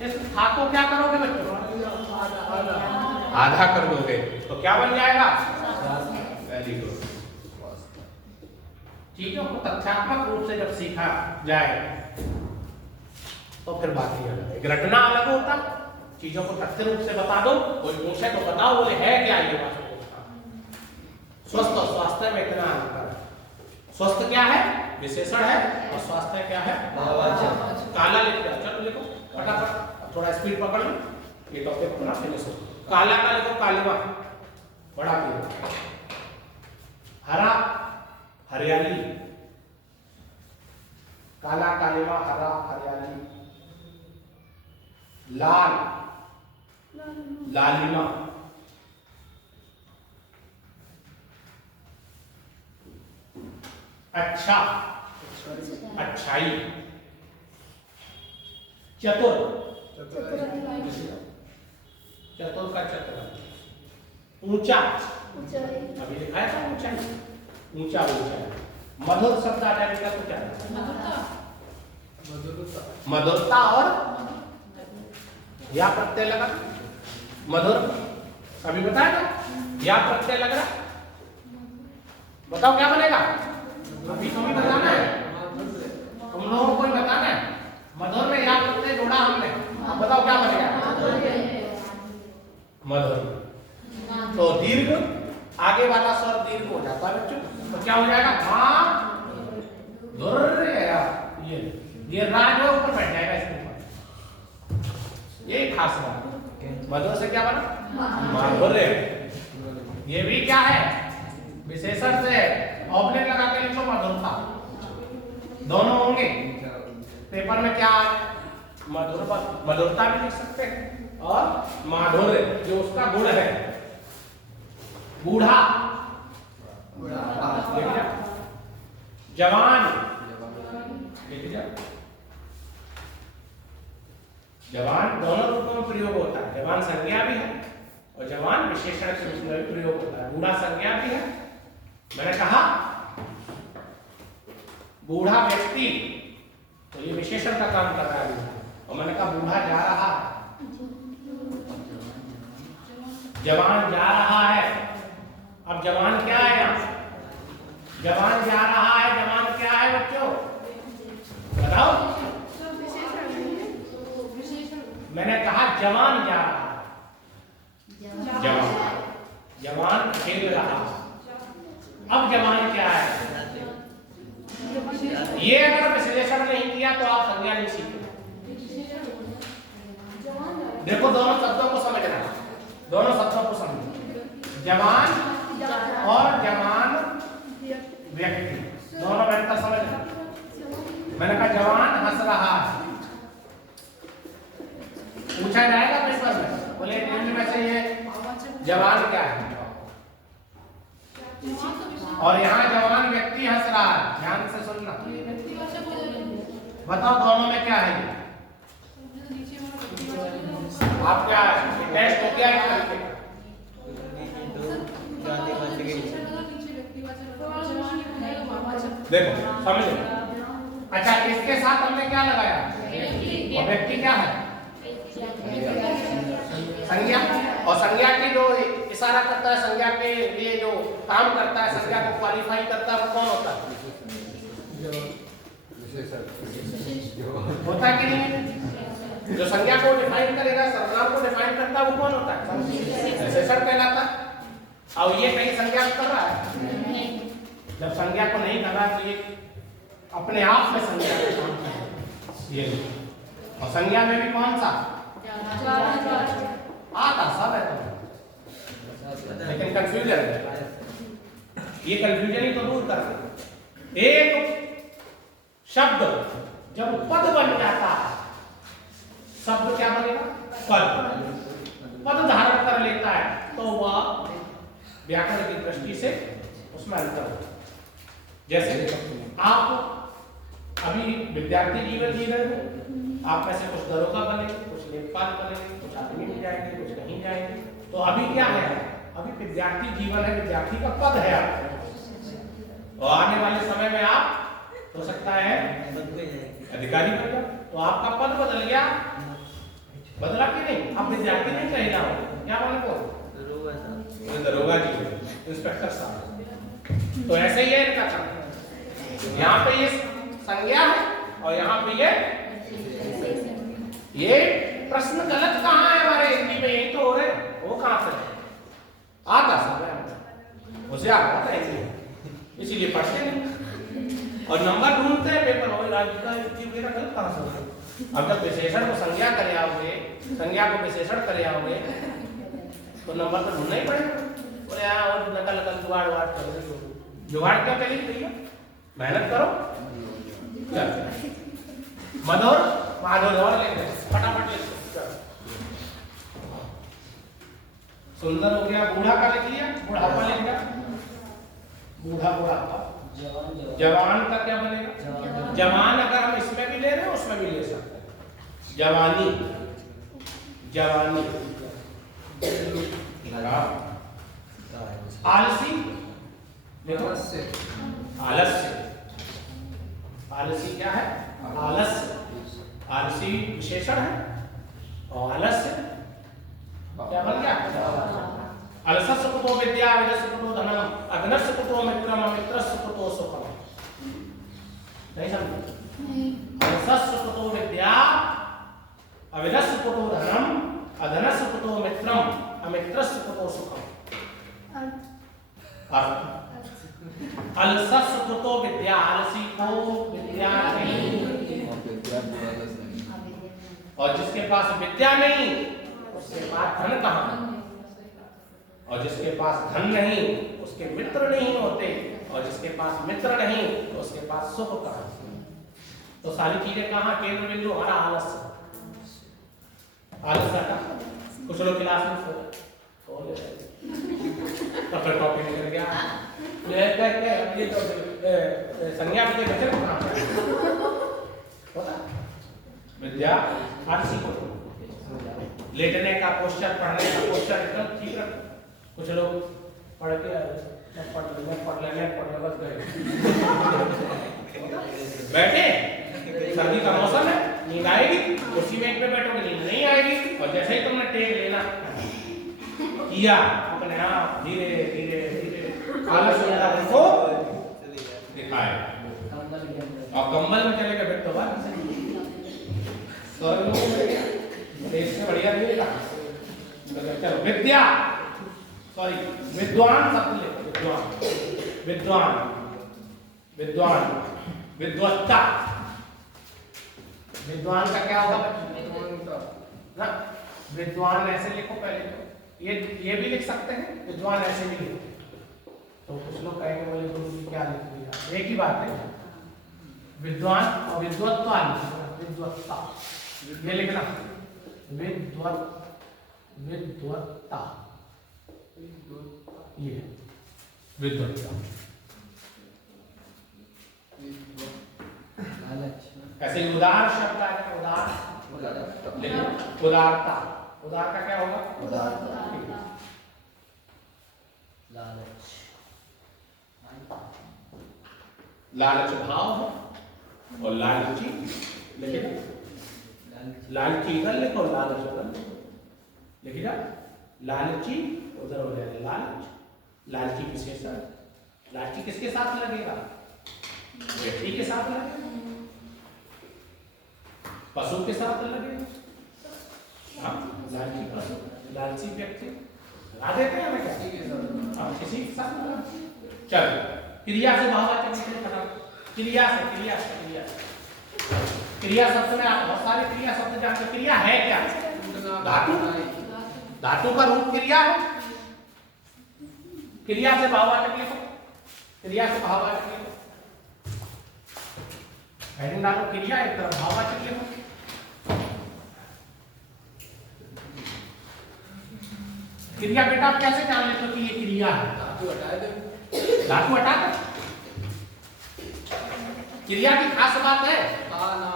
इस था को क्या करोगे बच्चों? आधा कर दोगे तो क्या बन जाएगा? Very good. चीजों को तथ्यात्मक रूप से जब सीखा जाए तो फिर बात ही अलग है। रटना अलग होता, चीजों को तथ्य रूप से बता दो। कोई पूछे तो बताओ, बोले है क्या ये बात? स्वस्थ और स्वास्थ्य में इतना अंतर है। स्वस्थ क्या है? विशेषण है, और स्वास्थ्य क्या है? काला लिख दो, चलो लिखो फटाफट, थोड़ा स्पीड पकड़ लो, ये टॉपिक पूरा फिनिश हो। काला का लिखो कालिमा, बड़ा क्लियर। हरा हरियाली, काला कालिमा, हरा हरियाली। लाल लालिमा, अच्छा अच्छाई। चतुर चतुर का चतुर। ऊंचा, अभी लिखा है ना ऊंचाई, ऊंचा ऊंचा। मधुर शब्द आ जाएगा तो क्या? मधुरता और या प्रत्यय लगा मधुर, अभी बताया था या प्रत्यय लग रहा, बताओ क्या बनेगा? अभी तुम्हें बताना है, तुम लोगों को ही बताना है। मधुर में या प्रत्यय जोड़ा हमने, अब बताओ क्या बनेगा? मधुर। तो दीर्घ, आगे वाला स्वर दीर्घ हो जाता है बच्चों, तो क्या हो जाएगा? ये रा जो ऊपर बैठ जाएगा इसके ऊपर। ये खास बात, मधुर से क्या बना? माधुर्य। ये भी क्या है? विशेषण से ऑब्लिक लगा के लिखो मधुरता, दोनों होंगे। पेपर में क्या मधुरता भी लिख सकते हैं और माधुर्य जो उसका गुण है। बूढ़ा, जवान, जवान दोनों रूपों में प्रयोग होता है। जवान संज्ञा भी है और जवान विशेषण के रूप में प्रयोग होता है। बूढ़ा संज्ञा भी है। मैंने कहा बूढ़ा व्यक्ति, तो ये विशेषण का काम कर रहा है। और मैंने कहा बूढ़ा जा रहा है, जवान जा रहा है। अब जवान क्या है यहाँ? जवान जा रहा है, जवान क्या है बच्चों बताओ? मैंने कहा जवान जा रहा है, जवान खेल रहा। अब जवान क्या है? ये अगर विश्लेषण नहीं किया तो आप संज्ञा नहीं सीखे। देखो दोनों शब्दों को समझना, दोनों शब्दों को समझो। जवान और जवान व्यक्ति दोनों में अंतर समझना। मैंने कहा जवान हंस रहा है, पूछा जाएगा पेपर में, बोले निम्न में से ये जवान क्या है? और यहाँ जवान व्यक्ति हंस रहा है। ध्यान से सुनना, बताओ दोनों में क्या है? आप क्या टेस्ट हो गया है करके? देखो समझो। अच्छा इसके साथ हमने क्या लगाया? और व्यक्ति क्या है? संज्ञा। और संज्ञा की जो इशारा करता है, संज्ञा के लिए जो काम करता है, संज्ञा को क्वालिफाई करता है, वो कौन होता है? होता है कि नहीं? जो संज्ञा को डिफाइन करेगा, सर्वनाम को डिफाइन करता है, वो कौन होता है? विशेषण कहलाता है। और ये कहीं संज्ञा कर रहा है? जब संज्ञा को नहीं कर रहा तो ये अपने आप में संज्ञा का काम है ये। और संज्ञा में भी कौन सा आता? सब है तो, लेकिन कंफ्यूजन है। ये कंफ्यूजन ही तो दूर कर। एक शब्द जब पद बन जाता है, शब्द क्या बनेगा? पद। पद धारण कर लेता है तो वह व्याकरण की दृष्टि से उसमें अंतर होता है। जैसे आप अभी विद्यार्थी जीवन जी रहे हो, आप में से कुछ दरोगा बनेंगे, कुछ लेखपाल बनेंगे, कुछ आदमी में जाएंगे, कुछ कहीं जाएंगे। तो अभी क्या है? अभी विद्यार्थी जीवन है, विद्यार्थी का पद है आप। और आने वाले समय में आप हो सकता है अधिकारी बन जाओ, तो आपका पद बदल गया। बदला कि नहीं? आप विद्यार्थी नहीं कहे जाओ, क्या बने को? दरोगा जी, इंस्पेक्टर साहब। तो ऐसे ही है इनका काम। यहाँ पे ये संज्ञा है और यहाँ पे ये प्रश्न गलत कहाँ है हमारे हिंदी में? यही तो हो रहे, वो कहाँ से आता सब उसे आता था हिंदी, इसीलिए पढ़ते नहीं और नंबर ढूंढते हैं पेपर और गलत कहाँ से होगा? अब जब विशेषण को संज्ञा करे आओगे, संज्ञा को विशेषण करे आओगे तो नंबर तो ढूंढना ही पड़ेगा। बोले यहाँ और नकल नकल जुगाड़ वाड़ करो, जुगाड़ क्या करेंगे भैया? मेहनत करो। मधुर माधुर और लेंगे फटाफट लिख। सुंदर हो गया। बूढ़ा का लिख लिया, बुढ़ापा लिख लिया, बूढ़ा बुढ़ापा। जवान का क्या बनेगा? जवान अगर हम इसमें भी ले रहे हैं उसमें भी ले सकते हैं। जवानी, जवानी। आलसी, आलस्य। आलसी क्या है? आलस्य। आलसी विशेषण है और आलस्य क्या बन गया? अलसस्य कुतो विद्या, विदस्य कुतो धनम, अधनस्य कुतो मित्रम, अमित्रस्य कुतो सुखम। नहीं समझे? अलसस्य कुतो विद्या, अविदस्य कुतो धनम, अधनस्य कुतो मित्रम, अमित्रस्य कुतो सुखम। अलसस्य कुतो विद्या, आलसी को विद्या नहीं। और जिसके पास विद्या नहीं उसके पास धन कहाँ? और जिसके पास धन नहीं उसके मित्र नहीं होते, और जिसके पास मित्र नहीं तो उसके पास सुख कहाँ? तो सारी चीजें कहाँ? केंद्र बिंदु हमारा आलस्य। आलस्य का कुछ लोग क्लास में सो फिर कॉपी निकल गया, ये तो संज्ञा के बच्चे कहाँ होता? विद्या आलसी को लेटने का पोस्चर, पढ़ने का पोस्चर एकदम ठीक रखो। कुछ लोग पढ़ के पढ़ लेने बस गए। बैठे, सर्दी का मौसम है, नींद आएगी, कुर्सी में एक पे बैठोगे नींद नहीं आएगी, और जैसे ही तुमने टेक लेना किया अपने आप धीरे धीरे धीरे आलस को दिखाए, और कंबल में चले गए फिर तो बात देश से बढ़िया नहीं था। चलो विद्या, सॉरी विद्वान शब्द लिखो, विद्वान विद्वान विद्वान विद्वत्ता। विद्वान का क्या होगा ना, विद्वान ऐसे लिखो पहले, तो ये भी लिख सकते हैं, विद्वान ऐसे भी लिखो। तो कुछ लोग कहेंगे बोले गुरु जी क्या लिख दिया, एक ही बात है, विद्वान और विद्वत्ता, विद्वत्ता ये लिखना, विद्वत्ता ये विद्वत्ता। ऐसे उदार शब्द आएगा, उदार लिखो, उदारता, उदार का क्या होगा, लालच भाव है, और लालची लिखे, लालची इधर लिखो, लालच उधर लिखी जा, लालची उधर हो जाएगा, लालच, लालची विशेषण, लालची किसके साथ लगेगा, व्यक्ति के साथ लगेगा, पशु के साथ लगेगा, हाँ लालची पशु, लालची व्यक्ति ला देते हैं किसी के साथ, हाँ किसी के साथ लगा। चलो क्रिया से भाववाचक निकले खत्म, क्रिया से, क्रिया से, क्रिया क्रिया शब्द में आप बहुत सारे क्रिया शब्द जानते हैं। क्रिया है क्या, धातु, धातु का रूप क्रिया है। क्रिया से भाववाचक लिखो, क्रिया से भाववाचक लिखो, हेडिंग डालो क्रिया, एक तरफ भाववाचक लिखो। क्रिया बेटा आप कैसे जान लेते हो कि ये क्रिया है, धातु हटा दे, धातु हटा दे। क्रिया की खास बात है,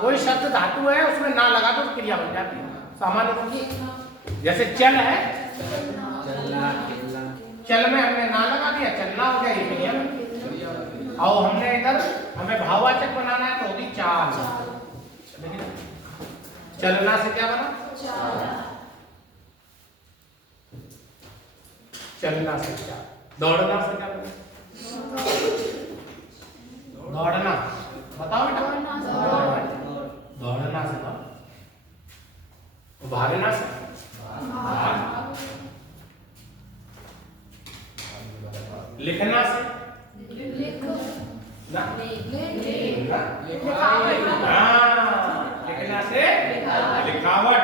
कोई शब्द धातु है उसमें ना लगा दो तो क्रिया बन जाती है। सामान्य जैसे चल है, चल में हमने ना लगा दिया, चलना हो गया, ये क्रिया में। और हमने इधर हमें भाववाचक बनाना है तो होगी चाल, चलना से क्या बना, चलना से क्या, दौड़ना से क्या बना, दौड़ना, बताओ बेटा, दौड़ना से भागना से भाग, लिखना से ना, लिखना से लिखावट।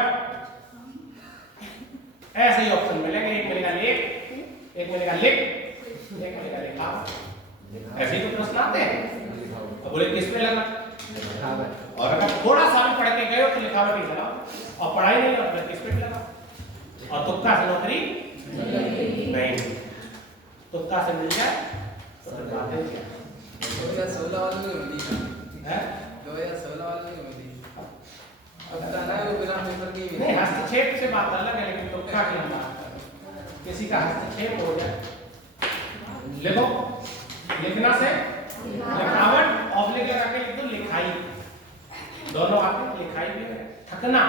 ऐसे ही ऑप्शन मिलेंगे, एक मिलेगा लेख, एक मिलेगा लिख, एक मिलेगा लिखावट। ऐसे ही तो प्रश्न आते हैं। अब बोले किस में लगा, और अगर थोड़ा सा भी पढ़ के गए हो तो लिखावट ही लगाओ, और पढ़ाई नहीं हो तो किस पे लगा, और तुक्का से नौकरी नहीं, तुक्का से मिल जाए तो फिर बात है क्या। 2016 वाले में मिली है, 2016 वाले में मिली, अब जाना है वो बिना पेपर के नहीं, हस्तक्षेप से बात अलग है, लेकिन तुक्का की हम बात कर रहे हैं, किसी का हस्तक्षेप हो जाए। लिखो, लिखना से लिखावट, ऑब्लिक लगा के लिख दो लिखाई, दोनों आते, लिखाई भी है। थकना,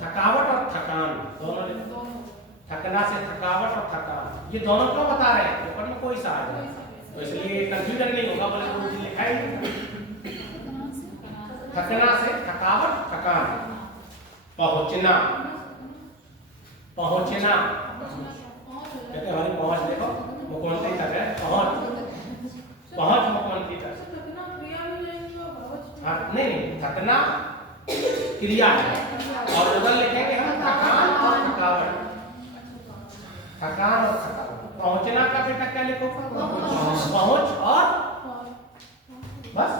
थकावट और थकान दोनों लिख दो, थकना से थकावट और थकान, ये दोनों क्यों बता रहे हैं, पेपर में कोई सा आ जाए तो इसलिए कंफ्यूजन नहीं होगा, बोले तो मुझे लिखाई। थकना से थकावट, थकान। पहुंचना, पहुंचना, कहते हमारी पहुंच देखो मुख्यमंत्री तक है, पहुंच, पहुंच मुख्यमंत्री तक। हाँ नहीं, थकना क्रिया है, और उधर लिखेंगे हम थकान और थकावट, थकान और थकावट। पहुंचना का बेटा क्या लिखो, पहुंच और बस,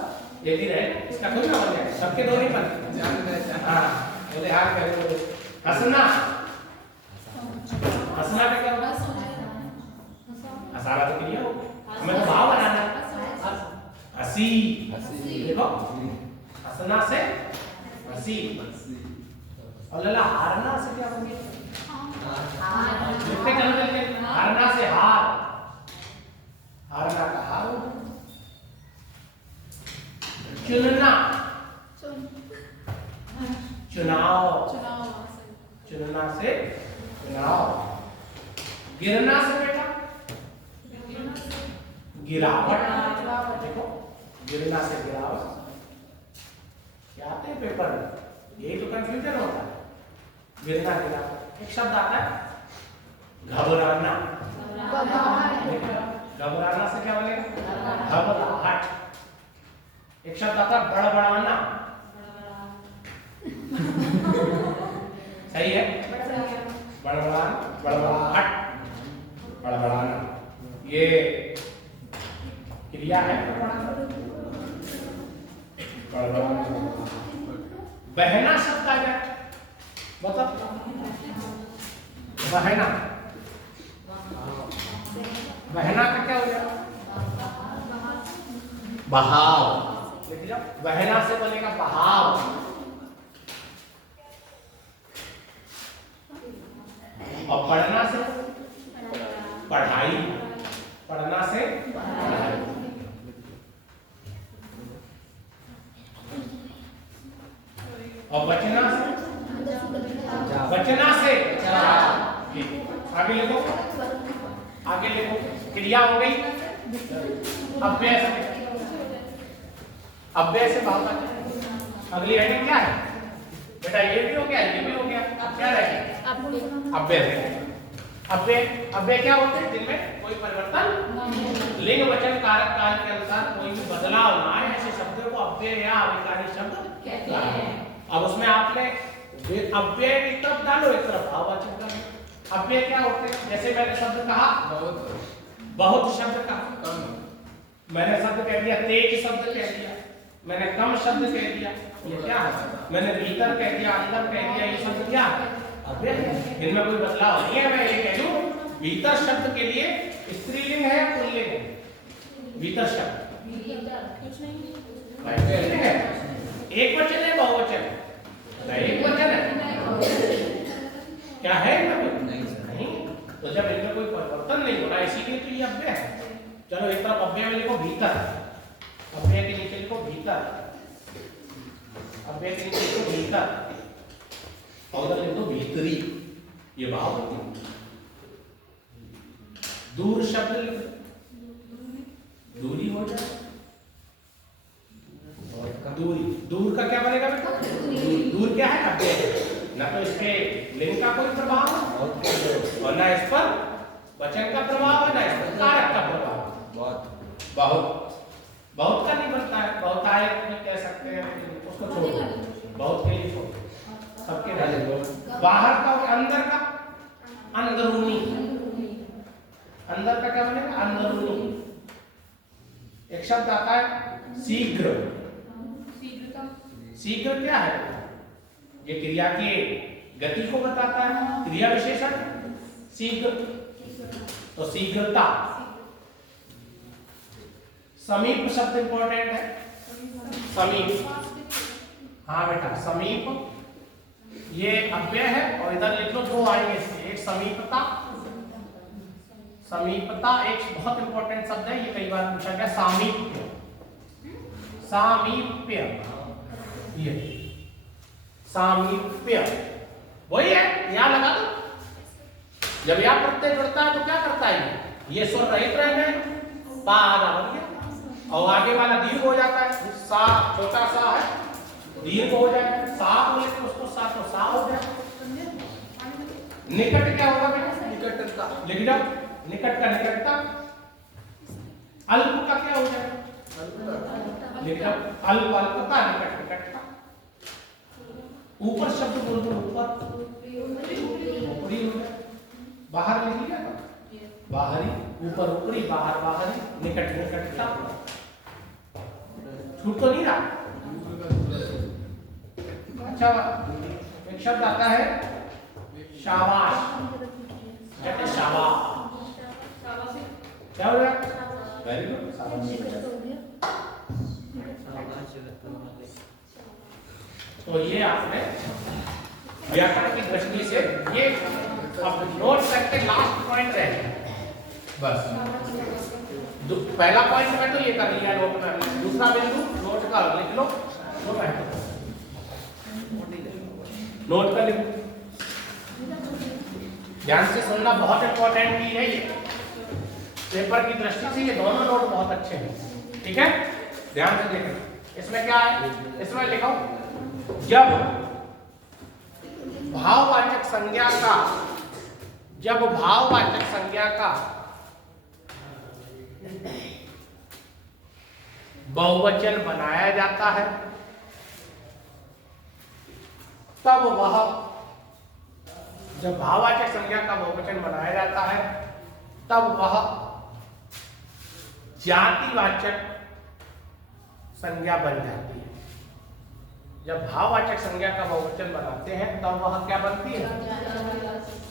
ये भी रहे, इसका कोई ना बन जाए, सबके दो नहीं बनते। हाँ बोले हार करो। हंसना, हंसना का क्या होगा, हंसाना तो क्रिया हो, हमें तो भाव बनाना है, हंसी, देखो हंसना से हंसी, और लला हारना से क्या बनेगा? लिखते चलो जल्दी। हारना से हार, हारना का हार। चुनना, चुनाव, चुनना से चुनाव। गिरना से बेटा गिरावट। देखो गिरना से गिरावट। क्या आते हैं पेपर में, यही तो कंफ्यूजन होता है। गिरना गिरावट। एक शब्द आता है घबराना। घबराना से क्या बनेगा? घबराहट। एक शब्द आता है बड़बड़ाना। सही है? बड़बड़ाना, बड़बड़ाहट, बड़बड़ाना। ये क्रिया है बड़बड़ाना। बहना शब्द आ जाए, मतलब बहना। बहना का क्या हो जाए? बहाव। लिख जाओ, बहना से बनेगा बहाव। और पढ़ना से पढ़ाई। पढ़ना से पढ़ाई। और बचना से बचना से आगे लिखो, आगे लिखो। क्रिया हो गई। अव्यय से, अव्यय से भाव बचा। अगली हेडिंग क्या है बेटा? ये भी हो गया, ये भी हो गया। अब क्या रहेगा? अव्यय। अव्यय, अव्यय क्या होते हैं? जिनमें कोई परिवर्तन, लिंग वचन कारक काल के अनुसार कोई भी बदलाव ना आए, ऐसे शब्दों को अव्यय या अविकारी शब्द कहते हैं। अब उसमें आपने अव्यय की तरफ डालो, एक तरफ भाववाचक डालो। अव्यय क्या होते हैं? जैसे मैंने शब्द कहा बहुत शब्द का, मैंने शब्द कह दिया तेज शब्द कह दिया, मैंने कम शब्द कह दिया, ये क्या है? मैंने भीतर कह दिया, अंदर कह दिया, ये शब्द क्या है? अव्यय है। इनमें कोई बदलाव नहीं है। मैं ये कह दूं भीतर शब्द के लिए स्त्रीलिंग है या पुल्लिंग है? भीतर शब्द है। एक वचन है बहुवचन? एक वचन है। क्या है इनमें? नहीं। तो जब इनमें कोई परिवर्तन नहीं हो रहा, इसीलिए तो ये अव्यय है। चलो एक तरफ अव्यय में लिखो भीतर, अव्यय के नीचे लिखो भीतर, अव्यय के नीचे लिखो भीतर, और उधर लिखो भीतरी। ये भाव होती है। दूर शब्द लिखो, दूरी हो जाए। दूरी, दूर का क्या बनेगा बेटा? दूर क्या है? अव्यय। ना तो इसके लिंग का कोई प्रभाव है और ना इस पर वचन का प्रभाव है, ना इस पर कारक का प्रभाव। बहुत बहुत का नहीं बनता है। बहुत आए कह सकते हैं, उसको छोड़ो, बहुत के लिए छोड़ो, सबके लिए। बाहर का और अंदर का अंदरूनी। अंदर का क्या बनेगा? अंदरूनी। एक शब्द आता है शीघ्र। शीघ्र क्या है? ये क्रिया की गति को बताता है, क्रिया विशेषण शीघ्र। तो शीघ्रता। समीप शब्द इंपॉर्टेंट है। समीप, हाँ बेटा समीप, ये अव्यय है। और इधर लिख लो दो आएंगे इसके, एक समीपता। समीपता एक बहुत इंपॉर्टेंट शब्द है, ये कई बार पूछा गया। सामीप्य, सामीप्य, ये सामीप्य वही है। यहां लगा दो। जब यहां प्रत्यय जुड़ता है तो क्या करता है? ये स्वर रहित रहेंगे, पा आधा बन गया, और आगे वाला दीर्घ हो जाता है। सा छोटा सा है, दीर्घ हो जाए। सा बोले तो उसको सा तो सा हो गया। निकट क्या होगा बेटा? निकटता। लिख जाओ, निकट का निकटता। अल्प का क्या हो जाएगा? लिख जाओ, अल्प अल्पता, निकट निकटता। ऊपर शब्द बोल दो, ऊपर ऊपरी हो जाए। बाहर लिख लिया ना, बाहरी, ऊपर ऊपरी, बाहर बाहरी, निकट निकटता। छूट तो नहीं रहा? अच्छा, एक शब्द आता है शाबाश। कहते हैं शाबाश, क्या हो गया? वेरी गुड, शाबाश। तो ये आपने व्याकरण की दृष्टि से ये अब नोट करके लास्ट पॉइंट रहेगा बस। पहला पॉइंट में तो ये कर लिया नोट में, दूसरा बिंदु नोट का लिख लो, नोट कर लिखो। ध्यान से सुनना, बहुत इंपॉर्टेंट चीज है ये, पेपर की दृष्टि से ये दोनों नोट बहुत अच्छे हैं, ठीक है। ध्यान से देखना, इसमें क्या है, इसमें लिखो जब भाववाचक संज्ञा का, जब भाववाचक संज्ञा का बहुवचन बनाया जाता है तब वह, जब भाववाचक संज्ञा का बहुवचन बनाया जाता है तब वह जातिवाचक संज्ञा बन जाती है। जब भाववाचक संज्ञा का बहुवचन बनाते हैं तब वह क्या बनती है?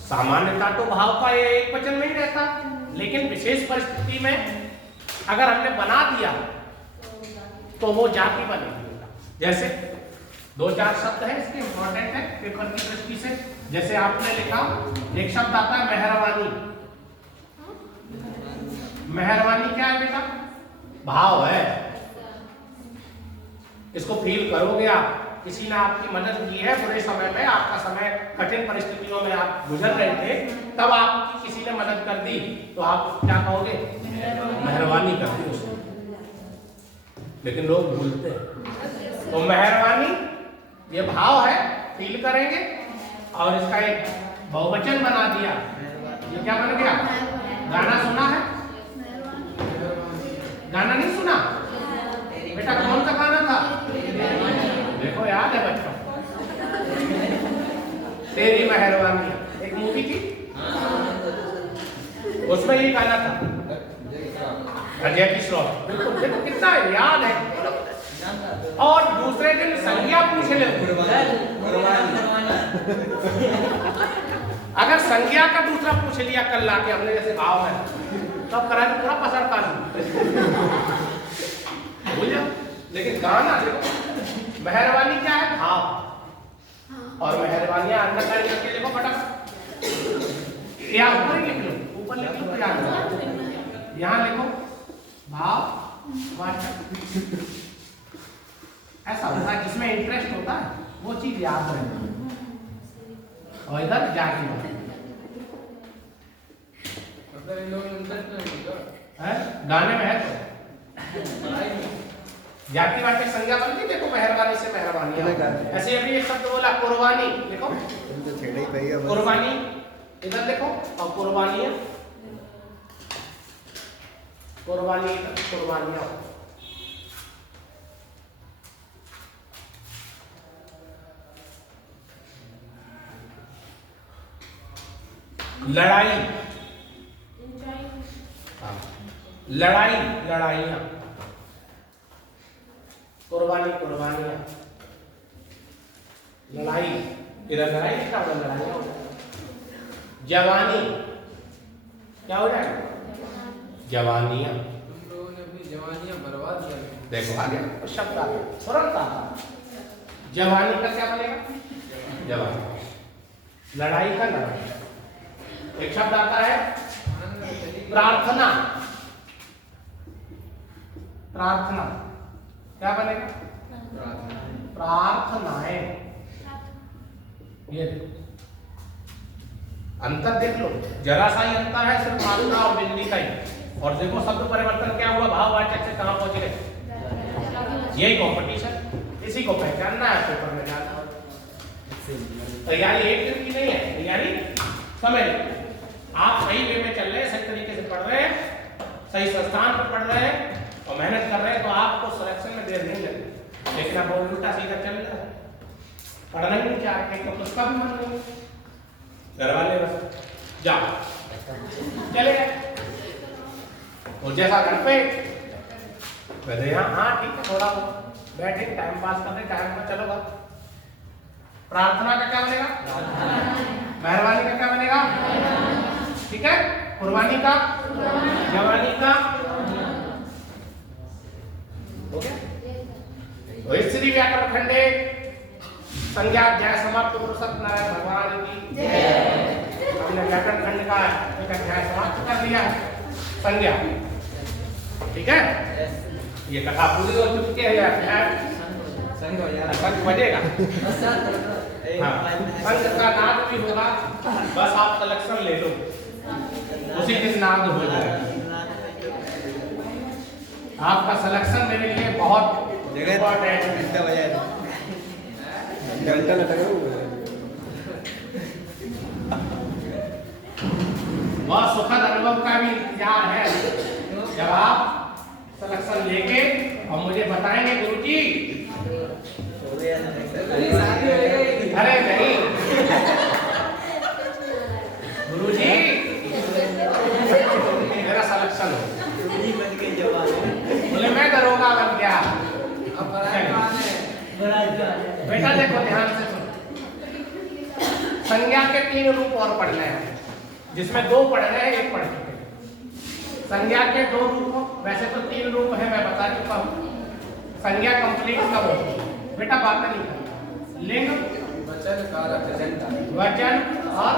सामान्यतः तो भाव का ये एक वचन नहीं रहता, लेकिन विशेष परिस्थिति में अगर हमने बना दिया तो वो जाति बनेगी। जैसे दो चार शब्द है इसके इंपॉर्टेंट है पेपर की दृष्टि से। जैसे आपने लिखा, एक शब्द आता है मेहरबानी। मेहरबानी क्या है बेटा? भाव है। इसको फील करोगे आप, किसी ने आपकी मदद की है बुरे समय में, आपका समय कठिन परिस्थितियों में आप गुजर रहे थे, तब आपकी किसी ने मदद कर दी तो आप क्या कहोगे? मेहरबानी कर दी उसने। लेकिन लोग भूलते हैं। तो मेहरबानी ये भाव है, फील करेंगे, और इसका एक बहुवचन बना दिया, ये क्या बन गया? गाना सुना है? गाना नहीं सुना बेटा? कौन सा गाना था? देखो याद है बच्चों, तेरी मेहरबानी, एक मूवी थी उसमें ये गाना था, अजय की श्रॉफ। बिल्कुल, देखो कितना याद है। और दूसरे दिन संज्ञा पूछ ले, अगर संज्ञा का दूसरा पूछ लिया कल लाके हमने, जैसे भाव है, तब करा पूरा पसरता भूल जाओ। लेकिन गाना देखो, मेहरबानी क्या है? भाव। और मेहरबानियां अंदर करके देखो फटाफट, या ऊपर लिख लो, ऊपर लिख लो, यहाँ लिखो भाव वाचक। ऐसा होता है जिसमें इंटरेस्ट होता है वो चीज याद रहे, और इधर जाके मतलब इन लोगों में इंटरेस्ट नहीं होगा है गाने में है तो जाति वाचक संज्ञा बनती। देखो मेहरबानी से मेहरबानी, ऐसे अभी एक शब्द बोला कुर्बानी, देखो कुर्बानी, इधर देखो, और कुर्बानियां, कुर्बानी, कुर्बानियां। लड़ाई, लड़ाई, लड़ाइयां, कुर्बानी, कुर्बानियां, लड़ाई, इधर लड़ाई लिखा हुआ, लड़ाइयां हो जाए। जवानी क्या हो जाएगा? जवानियां। तुम लोगों ने अपनी जवानियां बर्बाद कर दी। देखो आ गया शब्द, आ गया तुरंत आता। जवानी का क्या बनेगा? जवानी। लड़ाई का लड़ाई। एक शब्द आता है प्रार्थना। प्रार्थना क्या बनेगा? प्रार्थनाएं। ये अंतर देख लो, जरा सा ही अंतर है, सिर्फ मात्रा और बिंदी का ही। और देखो शब्द परिवर्तन क्या हुआ, भाववाचक से कहां पहुंच गए। यही कॉम्पिटिशन, इसी को पहचानना है पेपर में जाना। तैयारी एक दिन की नहीं है, तैयारी समय। आप सही वे में चल रहे हैं, सही तरीके से पढ़ रहे हैं, सही संस्थान पर पढ़ रहे हैं और मेहनत कर रहे हैं, तो आपको सिलेक्शन में देर नहीं लगेगी। लेकिन आप उल्टा सीधा चल रहा है, पढ़ना ही नहीं चाह रहे, तो उसका भी मन नहीं, घर वाले बस जाओ चले गए। और जैसा घर पे कहते हैं हाँ ठीक है, थोड़ा बैठे टाइम पास करते, टाइम पर चलो। प्रार्थना का क्या बनेगा? मेहरबानी का क्या बनेगा? ठीक है। कुर्बानी का, जवानी का हो गया। तो स्त्री व्याकरण खंडे संज्ञा अध्याय समाप्त। गुरु सत्यनारायण भगवान की जय। हमने व्याकरण खंड का एक अध्याय समाप्त कर दिया है, संज्ञा। ठीक है, ये कथा पूरी हो चुकी है। अध्याय संघ बजेगा, हाँ, संघ का नाद भी होगा। बस आप कलेक्शन ले लो, उसी दिन नाद हो जाएगा। आपका सिलेक्शन मेरे लिए बहुत इम्पोर्टेंट है। बहुत सुखद अनुभव का भी इंतजार है जब आप सिलेक्शन लेके और मुझे बताएंगे गुरुजी। अरे नहीं गुरुजी, मेरा सिलेक्शन हो, बोले मैं दरोगा बन गया। बेटा देखो ध्यान से सुनो, संज्ञा के 3 रूप और पढ़ने हैं, जिसमें 2 पढ़ने हैं, 1 पढ़ चुके हैं। संज्ञा के 2 रूप, वैसे तो 3 रूप है, मैं बता चुका हूँ। संज्ञा कंप्लीट कब होती है बेटा, बात नहीं करना। लिंग, वचन, कारक, वचन और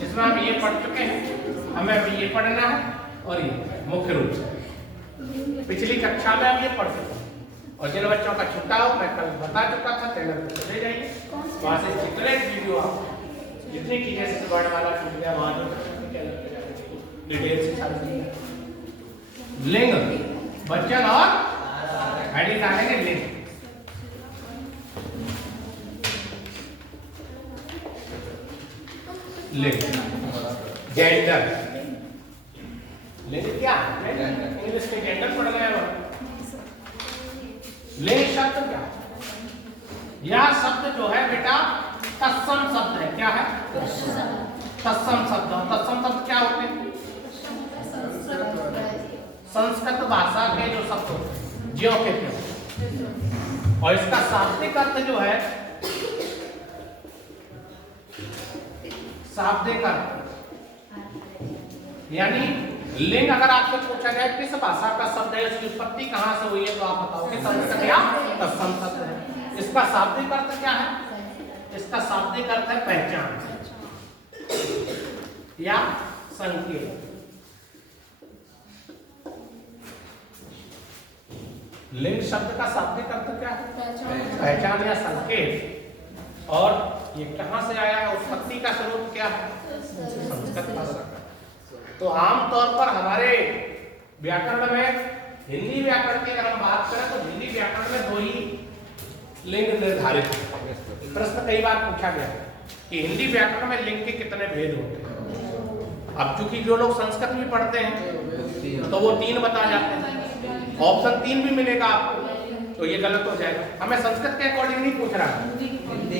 जिसमें हम ये पढ़ चुके हैं, हमें अभी ये पढ़ना है। और ये मुख्य रूप से पिछली कक्षा में हम ये पढ़ चुके हैं। और जिन बच्चों का छूटा हो, मैं कल बता चुका था, चैनल पर चले जाइए, वहाँ से जितने वीडियो आप जितनी की जैसे वर्ड वाला छूट गया वहाँ डिटेल से सारी लिंग, वचन और हेडिंग डालेंगे लिंग। लिंग, जेंडर, लिंग क्या है? इंग्लिश में जेंडर पढ़ना है। लिंग शब्द क्या? यह शब्द जो है बेटा तत्सम शब्द है। क्या है? तत्सम शब्द। और तत्सम शब्द क्या होते हैं? संस्कृत भाषा के जो शब्द होते हैं, ज्यों के त्यों। और इसका शाब्दिक अर्थ जो है, शाब्दिक अर्थ यानी लिंग अगर आपसे पूछा जाए किस भाषा का शब्द है, उसकी उत्पत्ति कहां से हुई है, तो आप बताओगे संस्कृत या तत्सम शब्द है। इसका शाब्दिक अर्थ क्या है? इसका शाब्दिक अर्थ है पहचान या संकेत। लिंग शब्द का शाब्दिक अर्थ क्या है? पहचान या संकेत। और ये कहां से आया है? उत्पत्ति का स्वरूप क्या है? संस्कृत भाषा का। तो आमतौर पर हमारे व्याकरण में, हिंदी व्याकरण की अगर हम बात करें तो हिंदी व्याकरण में 2 ही लिंग निर्धारित है। प्रश्न कई बार पूछा गया कि हिंदी व्याकरण में लिंग के कितने भेद होते हैं। अब चूंकि जो लोग संस्कृत भी पढ़ते हैं तो वो 3 बता जाते हैं, ऑप्शन 3 भी मिलेगा आपको, तो ये गलत हो जाएगा। हमें संस्कृत के अकॉर्डिंग नहीं पूछ रहा है,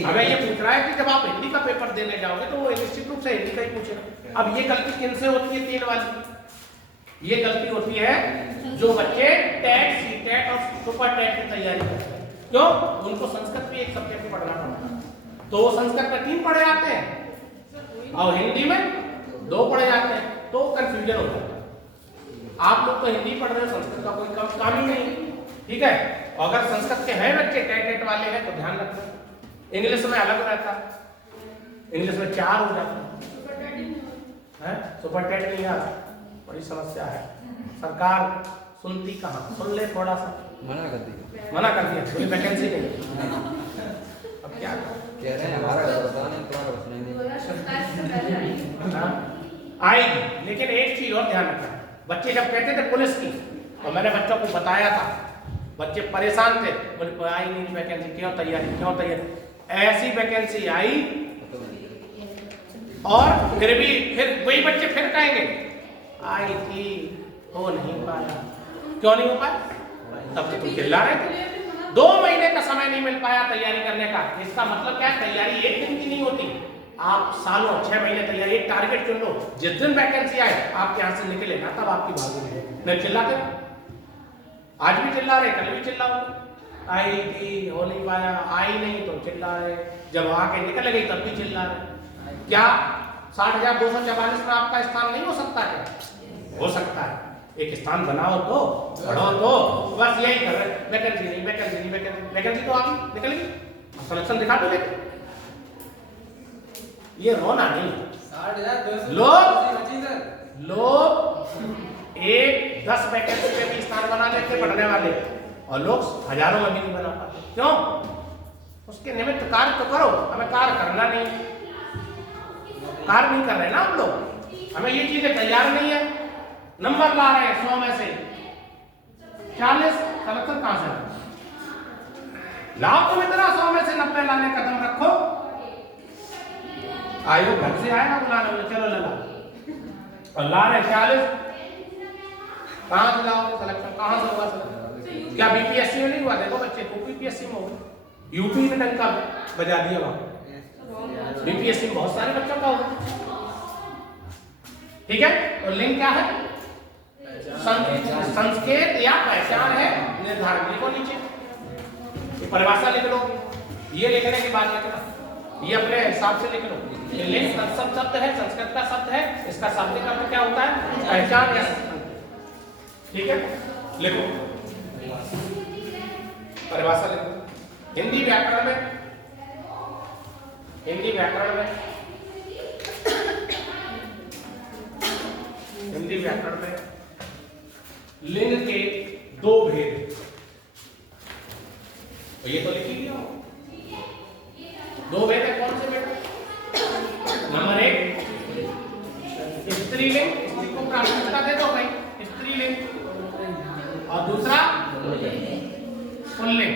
हमें ये पूछ रहा है कि जब आप हिंदी का पेपर देने जाओगे तो वो निश्चित रूप से हिंदी का ही पूछेगा। अब ये गलती किन से होती है? 3 वाली। ये गलती होती है जो बच्चे टेट, सीटेट और सुपर टेट की तैयारी करते हैं। क्यों? उनको संस्कृत भी एक सब्जेक्ट पढ़ना पड़ता है, तो वो संस्कृत में 3 पढ़े जाते हैं और हिंदी में 2 पढ़े जाते हैं, तो कंफ्यूजन हो जाता है। आप लोग तो हिंदी पढ़ रहे हो, संस्कृत का कोई काम ही नहीं, ठीक है। और अगर संस्कृत के हैं बच्चे टेट वाले हैं तो ध्यान रखना, इंग्लिश में अलग रहता है, इंग्लिश में 4 हो जाता है, सुपर टेट नहीं आता, बड़ी समस्या है। सरकार सुनती कहाँ? सुन ले थोड़ा सा, मना कर दिया, कोई वैकेंसी नहीं। अब क्या कह रहे हैं? हमारा बताने तुम्हारा बस नहीं आएगी। लेकिन एक चीज और ध्यान रखना, बच्चे जब कहते थे पुलिस की, और मैंने बच्चों को बताया था, बच्चे परेशान थे, बोले आई नहीं वैकेंसी, क्यों तैयारी। ऐसी वैकेंसी आई और फिर वही बच्चे फिर कहेंगे आई थी, हो नहीं पाया। क्यों नहीं हो पाया? तब तो तुम चिल्ला रहे थे। 2 महीने का समय नहीं मिल पाया तैयारी करने का। इसका मतलब क्या है? तैयारी एक दिन की नहीं होती, आप सालों 6 महीने तैयारी। एक टारगेट चुन लो, जिस दिन वैकेंसी आए आपके यहाँ से निकले ना, तब आपकी भागी नहीं चिल्लाते। आज भी चिल्ला रहे, कल भी चिल्लाओ, आई थी, हो नहीं पाया, आई नहीं तो चिल्ला रहे, जब आके निकल गई तब भी चिल्ला रहे। क्या 60,244 में आपका स्थान नहीं हो सकता? क्या हो सकता है? एक स्थान बनाओ तो, पढ़ो तो, बस यही कर रहे। वैकेंसी नहीं, वैकेंसी तो आ गई, निकल गई, सलेक्शन दिखा दो लेके, ये रोना नहीं। 60,200 लोग एक 10 वैकेंसी में भी स्थान बना लेते पढ़ने वाले, और लोग हजारों में भी नहीं बना पाते। क्यों? उसके निमित्त कार्य तो करो। हमें कार्य करना नहीं, कार्य नहीं कर रहे ना हम लोग, हमें ये चीजें तैयार नहीं है। नंबर ला रहे हैं 100 में से 40, सलेक्शन कहां से लाओ? तुम इतना 100 में से 90 लाने का कदम रखो। आयोग घर से आएगा बुलाने वाले, चलो ला, और ला रहे 40, कहां से लाओ सलेक्शन? कहां से हुआ सलेक्शन? क्या बीपीएससी में नहीं हुआ? देखो बच्चे को बीपीएससी में हो, यूपी में डंका बजा दिया वहां, बीपीएससी में बहुत सारे बच्चों का होगा। ठीक है, तो लिंग क्या है? संकेत या पहचान है निर्धारण। लिखो नीचे, ये परिभाषा लिख लो। ये लिखने के बाद लिखना, ये अपने हिसाब से लिख लो। ये लिंग तत्सम शब्द है, संस्कृत का शब्द है, इसका शाब्दिक अर्थ क्या होता है? पहचान या। ठीक है, लिखो परिभाषा लिखो। हिंदी व्याकरण में, हिंदी व्याकरण में, हिंदी व्याकरण में लिंग के 2 भेद, तो ये तो लिख ही लिया हो। 2 भेद है, कौन से बेटा? नंबर 1 स्त्रीलिंग, स्त्री को प्राथमिकता दे दो भाई, स्त्रीलिंग, और दूसरा पुल्लिंग।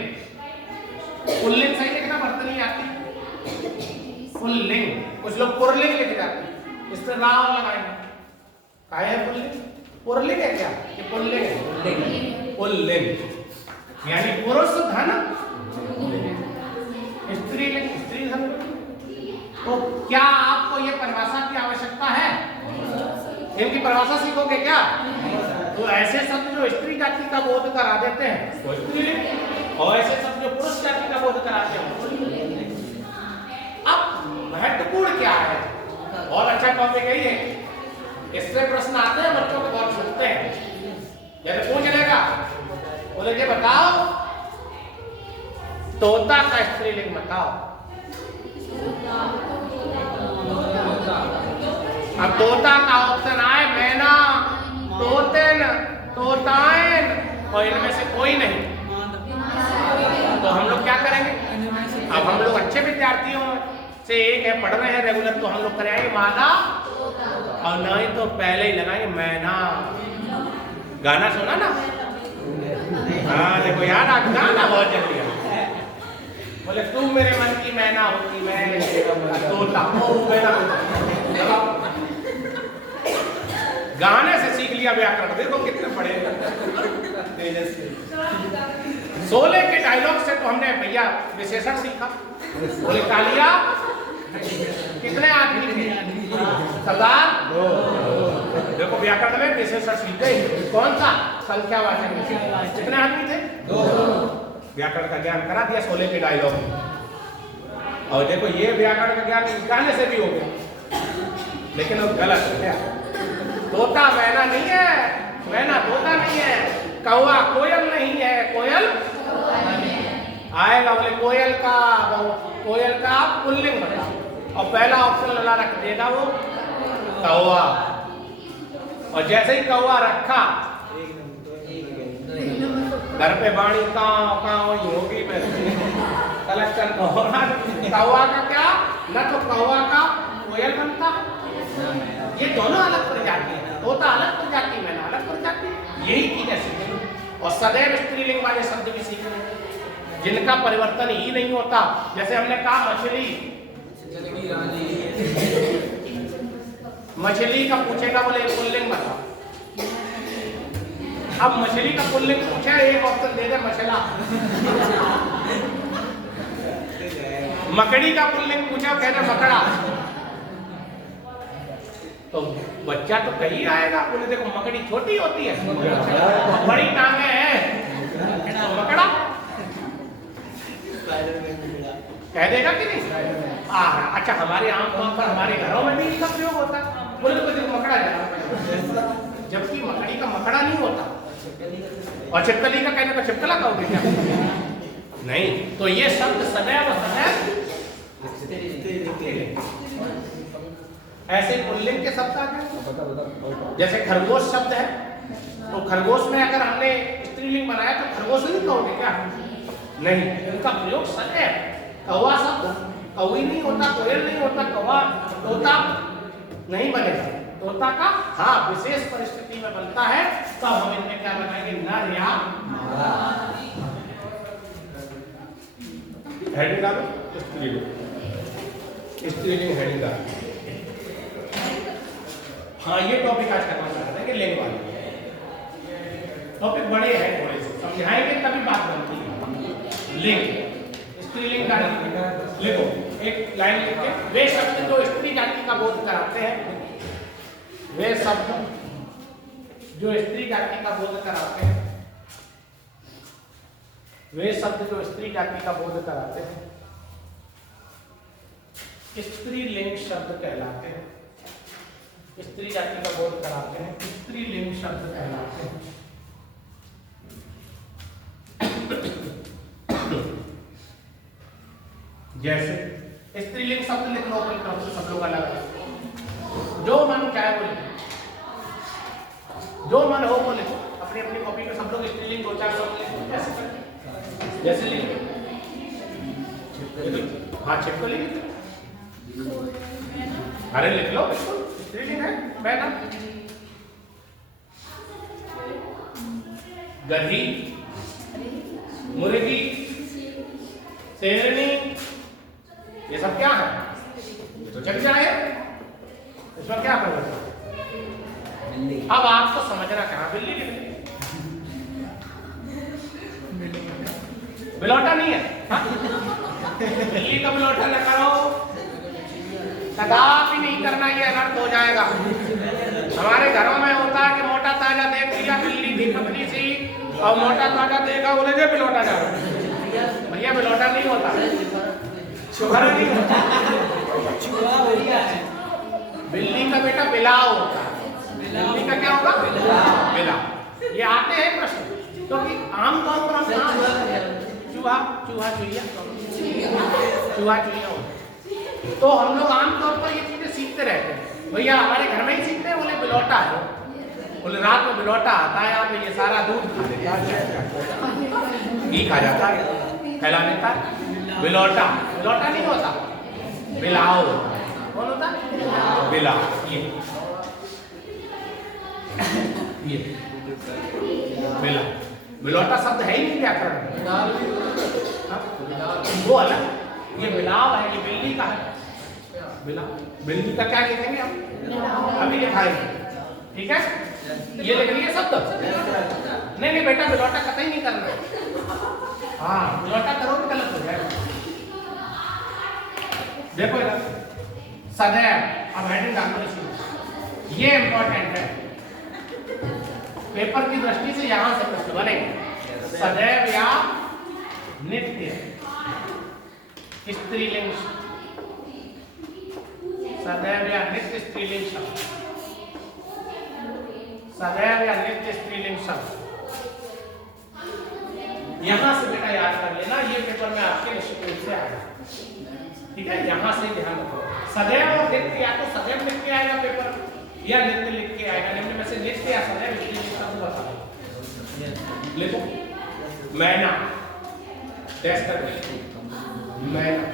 पुल्लिंग सही लिखना, वर्तनी आती। पुल्लिंग, कुछ लोग पुरलिंग लिख जाते, इस पर राव लगाएंगे। काय है पुल्लिंग? पुरलिंग है क्या? ये पुल्लिंग है। पुल्लिंग यानी पुरुष धन स्त्रीलिंग, स्त्री धन। तो क्या आपको ये परिभाषा की आवश्यकता है? इनकी परिभाषा सीखोगे क्या? तो ऐसे शब्द जो स्त्री जाति का बोध करा देते हैं वो स्त्रीलिंग, और ऐसे शब्द जो पुरुष जाति का बोध कराते हैं वो पुल्लिंग। अब महत्वपूर्ण क्या है? और अच्छा टॉपिक है ये, इससे प्रश्न आते हैं, बच्चों को बहुत छूटते हैं। जैसे पूछ लेगा, बोले ये बताओ तोता का स्त्रीलिंग बताओ। अब तोता का ऑप्शन आए मैना, तोतेन, तोताएन, और इनमें से कोई नहीं, तो हम लोग क्या करेंगे? अब हम लोग अच्छे विद्यार्थियों से एक है, पढ़ रहे हैं रेगुलर, तो हम लोग करेंगे माना, और नहीं तो पहले ही लगाएंगे मैना। गाना सुना ना? हाँ देखो यार, आज गाना बहुत जल्दी है। बोले तुम मेरे मन की मैना होती, मैं तोता हूँ, मैना। गाने से सीख लिया व्याकरण, देखो कितने बड़े तेजस्वी। 16 के डायलॉग से तो हमने भैया विशेषण सीखा। बोले कालिया कितने आदमी थे? सरदार 2। देखो व्याकरण में विशेषण सीख गए। कौन सा? संख्यावाचक। कितने आदमी थे? 2। व्याकरण का ज्ञान करा दिया 16 के डायलॉग में। और देखो ये व्याकरण का ज्ञान गाने से भी हो गया, लेकिन वो गलत हो गया। तोता मैना नहीं है, मैना तोता नहीं है, कौवा कोयल नहीं है, कोयल आएगा। बोले कोयल का पुल्लिंग बताओ, और पहला ऑप्शन लगा रख देगा वो कौवा, और जैसे ही कौवा रखा घर पे बाणी काव होगी, कलेक्शन कौवा का क्या न तो कौवा का कोयल बनता। ये दोनों अलग प्रजाति है, तोता अलग प्रजाति, मैना अलग प्रजाति। यही चीजें सीखें, और सदैव स्त्रीलिंग वाले शब्द भी सीखें जिनका परिवर्तन ही नहीं होता। जैसे हमने कहा मछली, मछली का पूछेगा, बोले पुल्लिंग बताओ। अब मछली का पुल्लिंग पूछा, एक ऑप्शन दे दे मछला। मकड़ी का पुल्लिंग पूछा, कहना मकड़ा। तो बच्चा तो कहीं आएगा, बोले देखो मकड़ी छोटी होती है, बड़ी टांगे हैं, तो मकड़ा कह देगा कि नहीं? अच्छा, हमारे आमतौर पर हमारे घरों में भी इसका प्रयोग होता है। बोले तो देखो मकड़ा है, जबकि मकड़ी का मकड़ा नहीं होता। और छिपकली का कहने का छिपकला कहोगे क्या? नहीं, तो ये शब्द सदैव सदैव ऐसे पुल्लिंग के शब्द आ गए। जैसे खरगोश शब्द है, तो खरगोश में अगर हमने स्त्रीलिंग बनाया तो खरगोश नहीं कहोगे क्या? नहीं, इनका प्रयोग सदैव। कौवा शब्द कौवी नहीं होता, कोयल नहीं होता, कौवा तोता नहीं बनेगा। तोता का हाँ विशेष परिस्थिति में बनता है, तो हम इनमें क्या बनाएंगे? नर या हेडिंग डालो, स्त्रीलिंग हेडिंग डालो। हाँ, ये टॉपिक आज करना चाहते हैं कि लिंग वाले टॉपिक बड़े हैं, थोड़े से समझाएंगे तभी बात बनती है। लिंग, स्त्रीलिंग का लिखो, एक लाइन लिख के, वे शब्द जो स्त्री जाति का बोध कराते हैं, वे शब्द जो स्त्री जाति का बोध कराते हैं, वे शब्द जो स्त्री जाति का बोध कराते हैं, स्त्रीलिंग शब्द कहलाते हैं। स्त्री जाति का बोध कराते हैं, स्त्रीलिंग शब्द कहलाते हैं। जैसे स्त्रीलिंग शब्द लिख लो, सब लोग अलग है, जो मन चाहे वो लिखो, जो मन हो वो लिखो, अपनी अपनी कॉपी पे सब लोग स्त्रीलिंग दो चार शब्द लिखो। जैसे लिखो, हाँ छिपको लिख, अरे लिख लो, स्त्रीलिंग है। बैठा, गधी, मुर्गी, शेरनी, ये सब क्या है? ये तो चल जाए, इसमें क्या परिवर्तन? अब आपको समझना कहाँ बिल्ली की बिलौटा नहीं है, हाँ? बिल्ली का बिलौटा न करो, कदापि नहीं करना, ये अनर्थ हो जाएगा। हमारे घरों में होता है कि मोटा ताजा देख लिया, बिल्ली थी पतली सी, और मोटा ताजा देखा बोले जे बिलौटा जा रहा, भैया बिलौटा नहीं होता, शुगर नहीं होता, बिल्ली का बेटा बिलाव होता है। बिल्ली का क्या होगा? बिलाव। ये आते हैं प्रश्न, क्योंकि आमतौर पर चूहा चूहा चुहिया चूहा चुहिया होता, तो हम लोग आमतौर पर ये चीजें सीखते रहते हैं। भैया हमारे घर में ही सीखते हैं, बोले बिलौटा है, बोले रात में बिलौटा आता है, आप ये सारा दूध खा लेता है, घी खा जाता है, फैला देता है। बिलौटा, बिलौटा नहीं होता, बिलाव। कौन होता है? बिलाव। ये बिलाव, बिलौटा शब्द है ही नहीं व्याकरण में, वो अलग, ये बिलाव है, ये बिल्ली का है। बिलाव, बिल्ली का क्या लिखेंगे हम? अभी लिखाएंगे, ठीक है? ये लिख लिया शब्द? नहीं नहीं बेटा, बिलौटा कतई नहीं करना। हाँ, बिलौटा करोगे गलत हो जाएगा। देखो इधर, सदैव, अब हेडिंग डालना इसमें, ये इंपॉर्टेंट है, पेपर की दृष्टि से यहां से प्रश्न बनेंगे। सदैव या नित्य, स्त्रीलिंग, सदैव या नित्य स्त्रीलिंग शब्द, सदैव या नित्य स्त्रीलिंग शब्द, यहां से बेटा याद कर लेना, ये पेपर में आपके निश्चित रूप से आएगा, ठीक है? यहां से ध्यान रखो, सदैव और नित्य, या तो सदैव लिख के आएगा पेपर, या नित्य लिख के आएगा। निम्न में से नित्य या सदैव स्त्रीलिंग शब्द बताओ। लिखो, मैना, टेस्ट कर लो, मैना,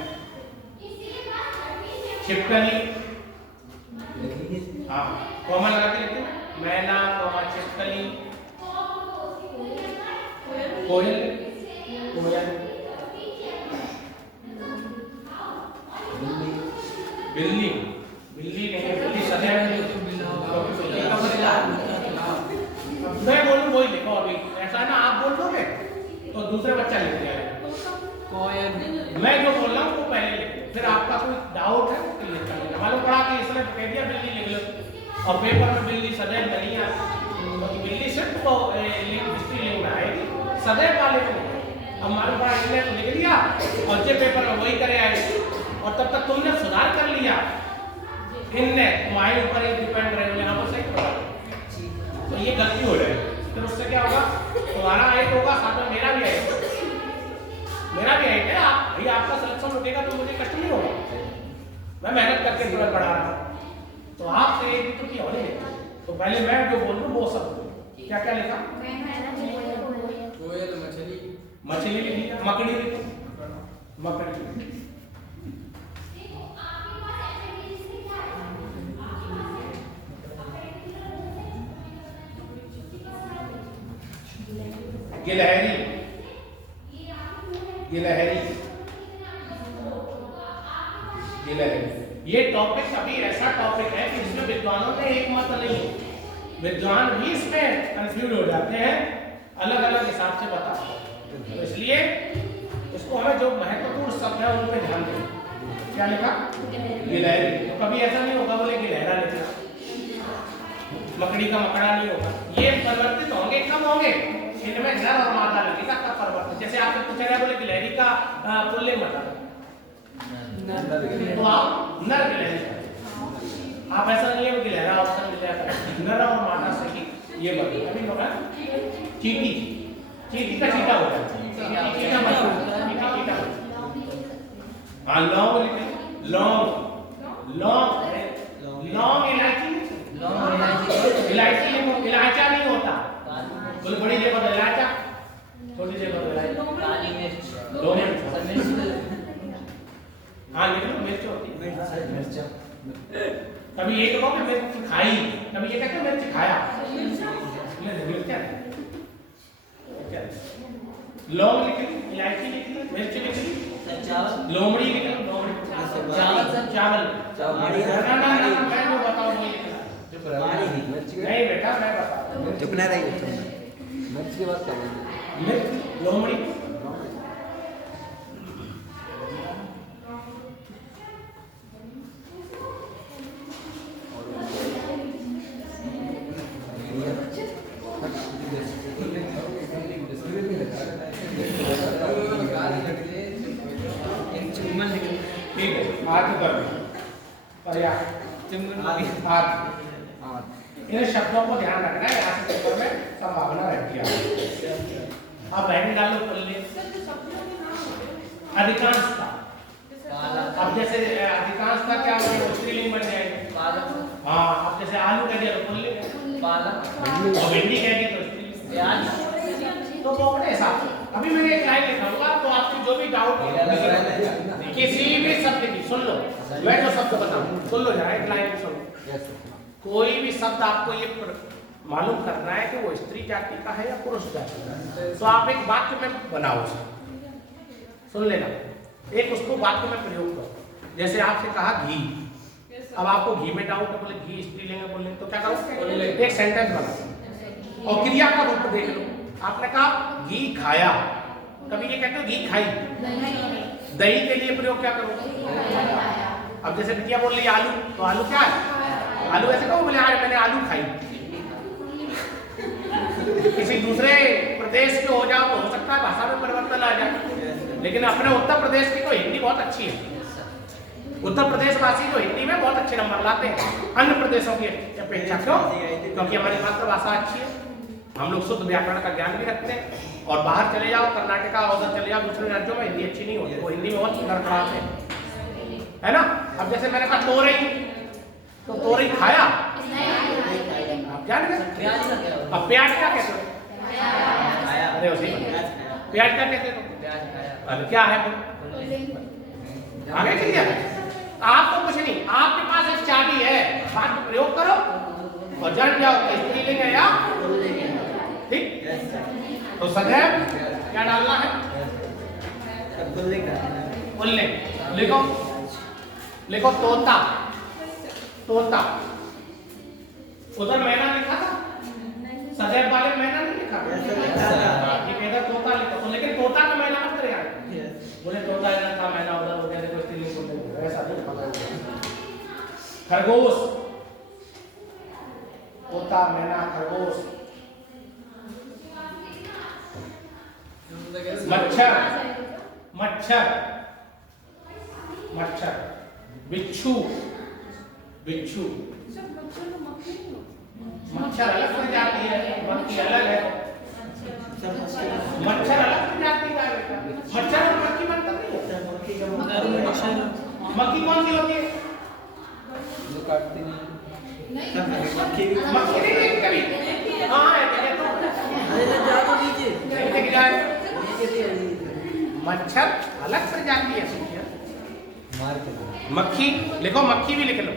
छिपकली, हाँ कॉमा लगा के लिखते हैं, मैना कॉमा छिपकली, कोयल, कोयल, बिल्ली, बिल्ली नहीं, बिल्ली सदैव नहीं, मैं बोलूं वही लिखो। अभी ऐसा है ना, आप बोल दोगे तो दूसरे बच्चा लिख जाएगा। मैं जो बोल रहा हूँ वो पहले लिखो, फिर आपका कोई डाउट है वो क्लियर कर लेना। मालूम पड़ा कि इसने कह दिया बिल्ली लिख लो, और पेपर में बिल्ली सदैव नहीं आती, तो बिल्ली सिर्फ तो स्त्रीलिंग में आएगी, सदैव वाले को नहीं। अब मालूम पड़ा इसने तो लिख दिया, और जो पेपर में वही करे आएगी, और तब तक तुमने सुधार कर लिया, इनने तुम्हारे ऊपर ही डिपेंड रहे हो, यहाँ पर सही पड़ा, तो ये गलती हो जाएगी। तो उससे क्या होगा, तुम्हारा एक होगा साथ में मेरा भी आएगा, मेरा छूटेगा तो मुझे कष्ट नहीं होगा। मैं मेहनत करके तुरंत पढ़ा रहा हूँ, तो आपसे एक तो क्या होने तो पहले मैं जो बोल रहा हूँ वो सब क्या क्या लिखा? कोयल, मछली, मछली लिखी, मकड़ी लिखी, मकड़ी। गिलहरी, गिलहरी, गिलहरी। ये टॉपिक अभी ऐसा टॉपिक है कि जिसमें विद्वानों में एक मत नहीं है, विद्वान भी इसमें कंफ्यूज हो जाते हैं, अलग अलग हिसाब से बताते हैं। तो इसलिए इसको हमें जो महत्वपूर्ण शब्द है उन पे ध्यान दें। क्या लिखा? गिलहरी। तो कभी ऐसा नहीं होगा बोले गिलहरा लिखा, मकड़ी का मकड़ा नहीं होगा। ये परिवर्तित होंगे, कब होंगे? इनमें नर और मादा लगेगा तब परिवर्तन। जैसे आपसे पूछा गया बोले गिलहरी का पुल्लिंग बता, तो आप नर गिलहरी, आप ऐसा नहीं है गिलहरा ऑप्शन मिल जाएगा, नर और मादा से ही ये बता। अभी होगा चींटी, चींटी का चीटा होता है, चीटा मत, चीटा। हाँ लौंग लिखे, लौंग, लौंग, लौंग इलायची, इलायची लिखो, इलायचा नहीं होता। बोले बड़ी जगह तो इलायचा, छोटी जगह तो इलायची, काली मिर्च, दो मिर्च। हाँ लिख लो, मिर्च होती है, मिर्च। कभी ये कहो कि मिर्च खाई, कभी ये कहते मिर्च खाया, मिर्च क्या है? लौंग लिख ली, इलायची लिख ली, मिर्च लिख ली, चावल, लोमड़ी लिख लो, लोमड़ी, चावल, चावल, ना मैं वो बताऊं नहीं लिखना। नहीं बेटा मैं बता, चुपना रही, मिर्च की बात कर रहे हैं, मिर्च, लोमड़ी, ठीक है, हाथ कर पर्याप्त, इन शब्दों को ध्यान रखना है, यहाँ से पेपर में संभावना रहती है। अब हेडिंग डालो पुल्लिंग, अधिकांशता। अब जैसे अधिकांशता क्या होगी, स्त्रीलिंग बन जाएगी। हाँ अब जैसे आलू कह दिया तो पुल्लिंग, पालक, और भिंडी कह दी तो स्त्रीलिंग, प्याज। तो वो अपने हिसाब से अभी मैंने एक लाइन लिखाऊंगा, तो आपको जो भी डाउट हो किसी भी शब्द की, सुन लो मैं जो शब्द बताऊं सुन लो जरा, एक लाइन सुन। कोई भी शब्द आपको ये मालूम करना है कि वो स्त्री जाति का है या पुरुष जाति का है, तो आप एक वाक्य में बनाओ उसे, सुन लेना, एक उसको वाक्य में प्रयोग करो। जैसे आपसे कहा घी, अब आपको घी में डाउट है, बोले घी स्त्रीलिंग है, बोले तो क्या करो, एक सेंटेंस बनाओ और क्रिया का रूप देख लो। आपने कहा घी खाया, कभी ये कहते हो घी खाई, दही के लिए प्रयोग क्या करो। अब जैसे बिटिया बोल रही है आलू, तो आलू क्या है, आलू ऐसे कहो बोले आज मैंने आलू खाई। किसी दूसरे प्रदेश के हो जाओ तो हो सकता है भाषा में परिवर्तन आ जाए, लेकिन अपने उत्तर प्रदेश की तो हिंदी बहुत अच्छी है, उत्तर प्रदेश वासी जो हिंदी में बहुत अच्छे नंबर लाते हैं अन्य प्रदेशों की अपेक्षा। क्यों? क्योंकि हमारी मातृभाषा अच्छी है, हम लोग शुद्ध व्याकरण का ज्ञान भी रखते हैं। और बाहर चले जाओ, कर्नाटका उधर चले जाओ, दूसरे राज्यों में हिंदी अच्छी नहीं होती, वो हिंदी में बहुत लड़खड़ाते है ना। अब जैसे मैंने कहा तोरई, तो तोरई खाया, आप क्या कहते, अब प्याज क्या कहते हो, अरे उसी प्याज क्या कहते हो, अरे क्या है आगे चलिए। आपको कुछ नहीं, आपके पास एक चाबी है, बात को प्रयोग करो और जान जाओ कि स्त्रीलिंग है या ठीक। तो सदैव क्या डालना है, पुल्लिंग। लिखो लिखो तोता, तोता, उधर मैना लिखा था, सदैव वाले मैना नहीं लिखा, इधर तोता लिखा तो, लेकिन तोता का मैना मत करे यार, बोले तोता इधर था मैना उधर हो गया, देखो स्त्रीलिंग पुल्लिंग ऐसा नहीं। खरगोश, तोता, मैना, खरगोश। मच्छर, मच्छर, मच्छर। बिच्छू, बिच्छू। मच्छर अलग प्रजाति है, मक्खी अलग है। मच्छर अलग प्रजाति का है बेटा, मच्छर और मक्खी बनता नहीं है। मक्खी कौन सी होती है? जो काटती नहीं मक्खी नहीं देखी कभी? हाँ है देखे तो देख जाए। मच्छर अलग प्रजाति है भैया। मार के मक्खी लिखो, मक्खी भी लिख लो।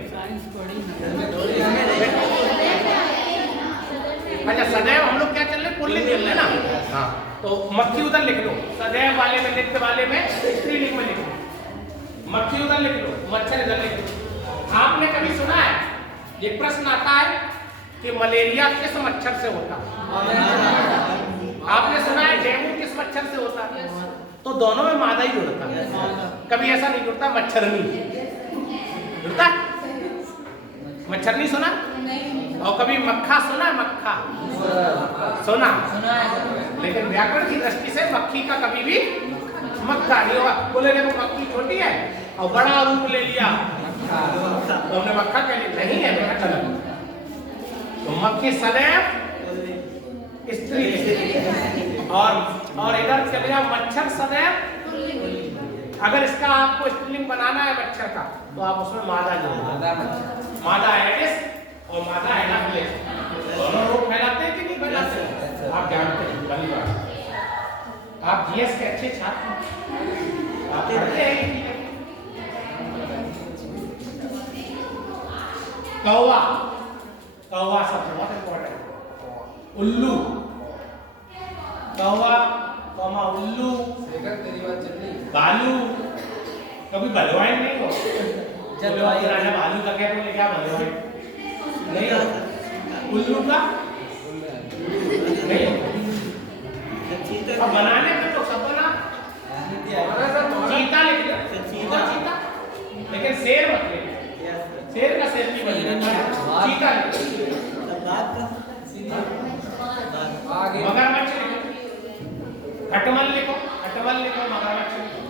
अच्छा सदैव हम लोग क्या चल रहे पुल्लिंग चल रहे ना। हाँ तो मक्खी उधर लिख लो, सदैव वाले में नित्य वाले में स्त्रीलिंग में लिख लो। मक्खी उधर लिख लो, मच्छर इधर लिख लो। आपने कभी सुना है ये प्रश्न आता है कि मलेरिया किस मच्छर से होता है? आपने सुना है डेंगू किस मच्छर से होता है? तो दोनों में मादा ही जुड़ता है, कभी ऐसा नहीं जुड़ता मच्छरनी जुड़ता। मच्छरनी सुना? और कभी मक्खा सुना है? मक्खा सुना, लेकिन व्याकरण की दृष्टि से मक्खी का कभी भी मक्खा नहीं होगा। बोले देखो मक्खी छोटी है और बड़ा रूप ले लिया तो हमने मक्खा कह लिया, नहीं है बेटा गलत। तो मक्खी सदैव स्त्री और इधर चले जाओ मच्छर सदैव। अगर इसका आपको स्त्रीलिंग बनाना है मच्छर का तो आप उसमें मादा जोड़ो, मादा एडिस और मादा एनाफिलिस। दोनों रोग फैलाते हैं कि नहीं फैलाते? आप जानते हैं, पहली बात आप जीएस के अच्छे छात्र आप पढ़ते हैं। कौवा, कौवा सबसे बहुत इंपॉर्टेंट। उल्लू, कौवा कौवा उल्लू, तेरी बात चल रही। भालू, कभी बलवाइन नहीं हो? बलवाइन राजा भालू का क्या बोले, क्या बलवाइन नहीं हो? उल्लू का नहीं। अब बनाने में तो सब बना, चीता लिख लो, चीता, लेकिन शेर मत लिख, शेर का शेर नहीं बनेगा, चीता लिख लो। मगरमच्छ लिखो, खटमल लिखो, खटमल लिखो, मगरमच्छ लिखो।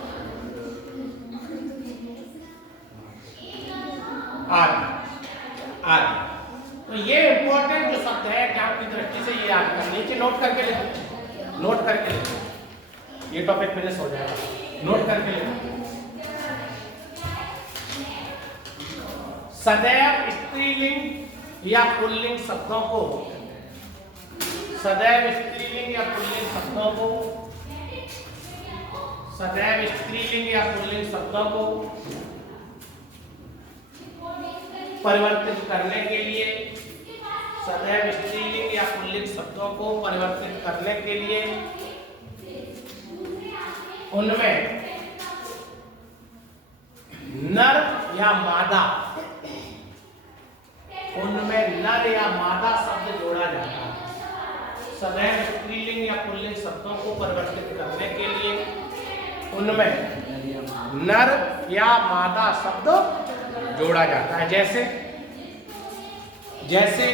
आदि आदि। तो ये इंपॉर्टेंट जो शब्द है ज्ञान की दृष्टि से ये याद करना, नीचे नोट करके लिखो, नोट करके लिखो, ये टॉपिक फिनिश हो जाएगा, नोट करके लिखो। सदैव स्त्रीलिंग या पुल्लिंग शब्दों को, सदैव स्त्रीलिंग या पुल्लिंग शब्दों को, सदैव स्त्रीलिंग या पुल्लिंग शब्दों को परिवर्तित करने के लिए, सदैव स्त्रीलिंग या पुल्लिंग शब्दों को परिवर्तित करने के लिए उनमें नर या मादा, उनमें नर या मादा शब्द जोड़ा जाता है। सदैव स्त्रीलिंग या पुल्लिंग शब्दों को परिवर्तित करने के लिए उनमें नर या मादा शब्द जोड़ा जाता है। जैसे जैसे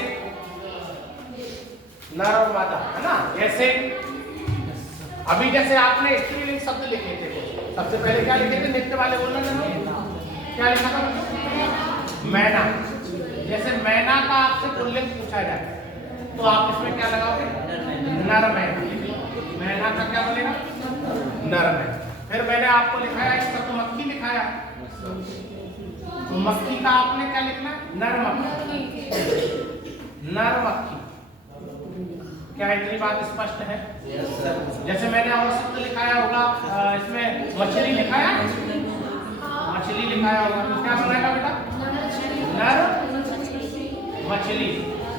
नर और मादा है ना। जैसे अभी जैसे आपने स्त्रीलिंग शब्द लिखे थे, सबसे पहले क्या लिखे थे? नित्य वाले बोलना था, क्या लिखा था? मैना। जैसे मैना का आपसे पुल्लिंग पूछा जाए तो आप इसमें क्या लगाओगे? नर मैना। मैना का क्या बनेगा? नर मैना। फिर मैंने आपको लिखाया एक शब्द मक्खी लिखाया, तो मक्खी का आपने क्या लिखना है? नर मक्खी, नर मक्खी। क्या इतनी बात स्पष्ट है? जैसे मैंने और शब्द लिखाया होगा, इसमें मछली लिखाया, मछली लिखाया होगा तो क्या बनेगा बेटा? नर मछली,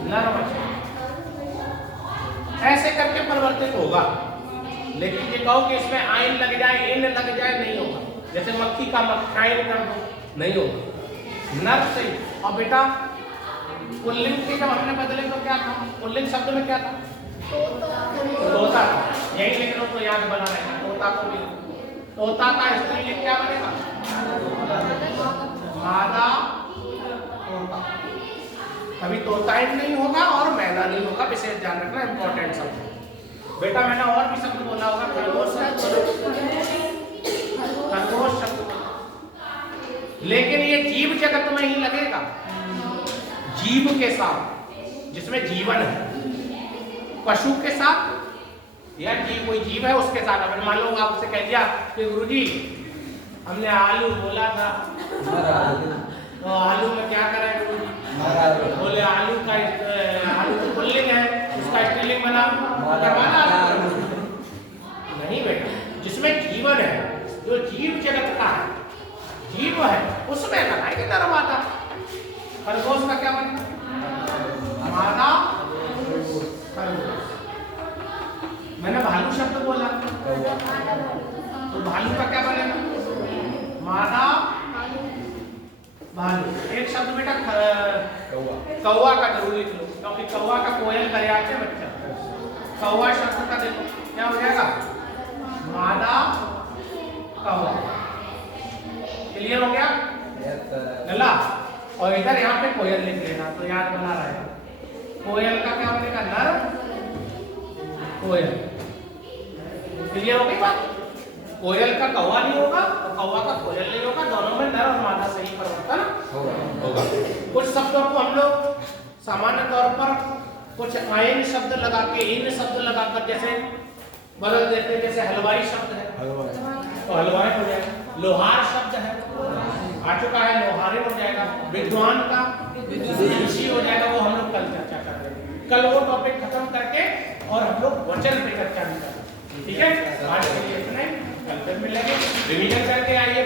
नर मछली। ऐसे करके परिवर्तित होगा, लेकिन ये कहो कि इसमें आइन लग जाए, इन लग जाए, नहीं होगा। जैसे मक्खी का मक्खाइन कर दो, नहीं होगा, नर से। और बेटा पुल्लिंग के जब हमने बदले तो क्या था? पुल्लिंग शब्द में क्या था? तोता। यही लिख लो तो याद बना रहेगा, तोता को भी। तोता का स्त्रीलिंग क्या बनेगा? मादा तोता। कभी तोताइन नहीं होगा और मैना नहीं होगा, विशेष ध्यान रखना, इंपॉर्टेंट शब्द। बेटा मैंने और भी शब्द बोला होगा, खरगोश शब्द, खरगोश शब्द, लेकिन ये जीव जगत में ही लगेगा, जीव के साथ जिसमें जीवन है। पशु के साथ या जीव, कोई जीव है उसके साथ। अगर मान लो आपसे कह दिया कि गुरुजी हमने आलू बोला था, तो आलू में क्या करें? बोले आलू तो पुल्लिंग है, उसका स्त्रीलिंग बना करवाना नहीं बेटा, जिसमें जीवन है, जो जीव जगत का है, जीव है, उसमें लगाएंगे दरवाजा। खरगोश का क्या बने? मादा खरगोश। मैंने भालू शब्द बोला, तो भालू का क्या बनेगा? मादा भालू। एक शब्द बेटा कौवा का जरूर लिख लो, क्योंकि कौवा का कोयल करे आते बच्चा। कौवा शब्द का देखो क्या हो जाएगा? मादा कौवा। क्लियर हो गया लला? और इधर यहाँ पे कोयल लिख लेना, तो याद बना रहेगा। कोयल का क्या बनेगा? नर कोयल। क्लियर हो गई बात? कोयल का कौवा नहीं होगा और कौवा का कोयल नहीं होगा, दोनों में नर और मादा सही परिवर्तन होगा। कुछ शब्दों को हम लोग सामान्य तौर पर कुछ आयन शब्द लगा के, इन शब्द लगाकर जैसे बदल देते हैं। जैसे हलवाई शब्द है तो हलवाई हो जाएगा। लोहार शब्द है, आ चुका है, लोहारे हो जाएगा। विद्वान का विदुषी हो जाएगा, वो हम लोग कल चर्चा कर रहे हैं। कल वो टॉपिक खत्म करके और हम लोग वचन पे चर्चा भी करेंगे। ठीक है, आज के लिए इतना ही, कल फिर मिलेंगे। रिवीजन करके आइए।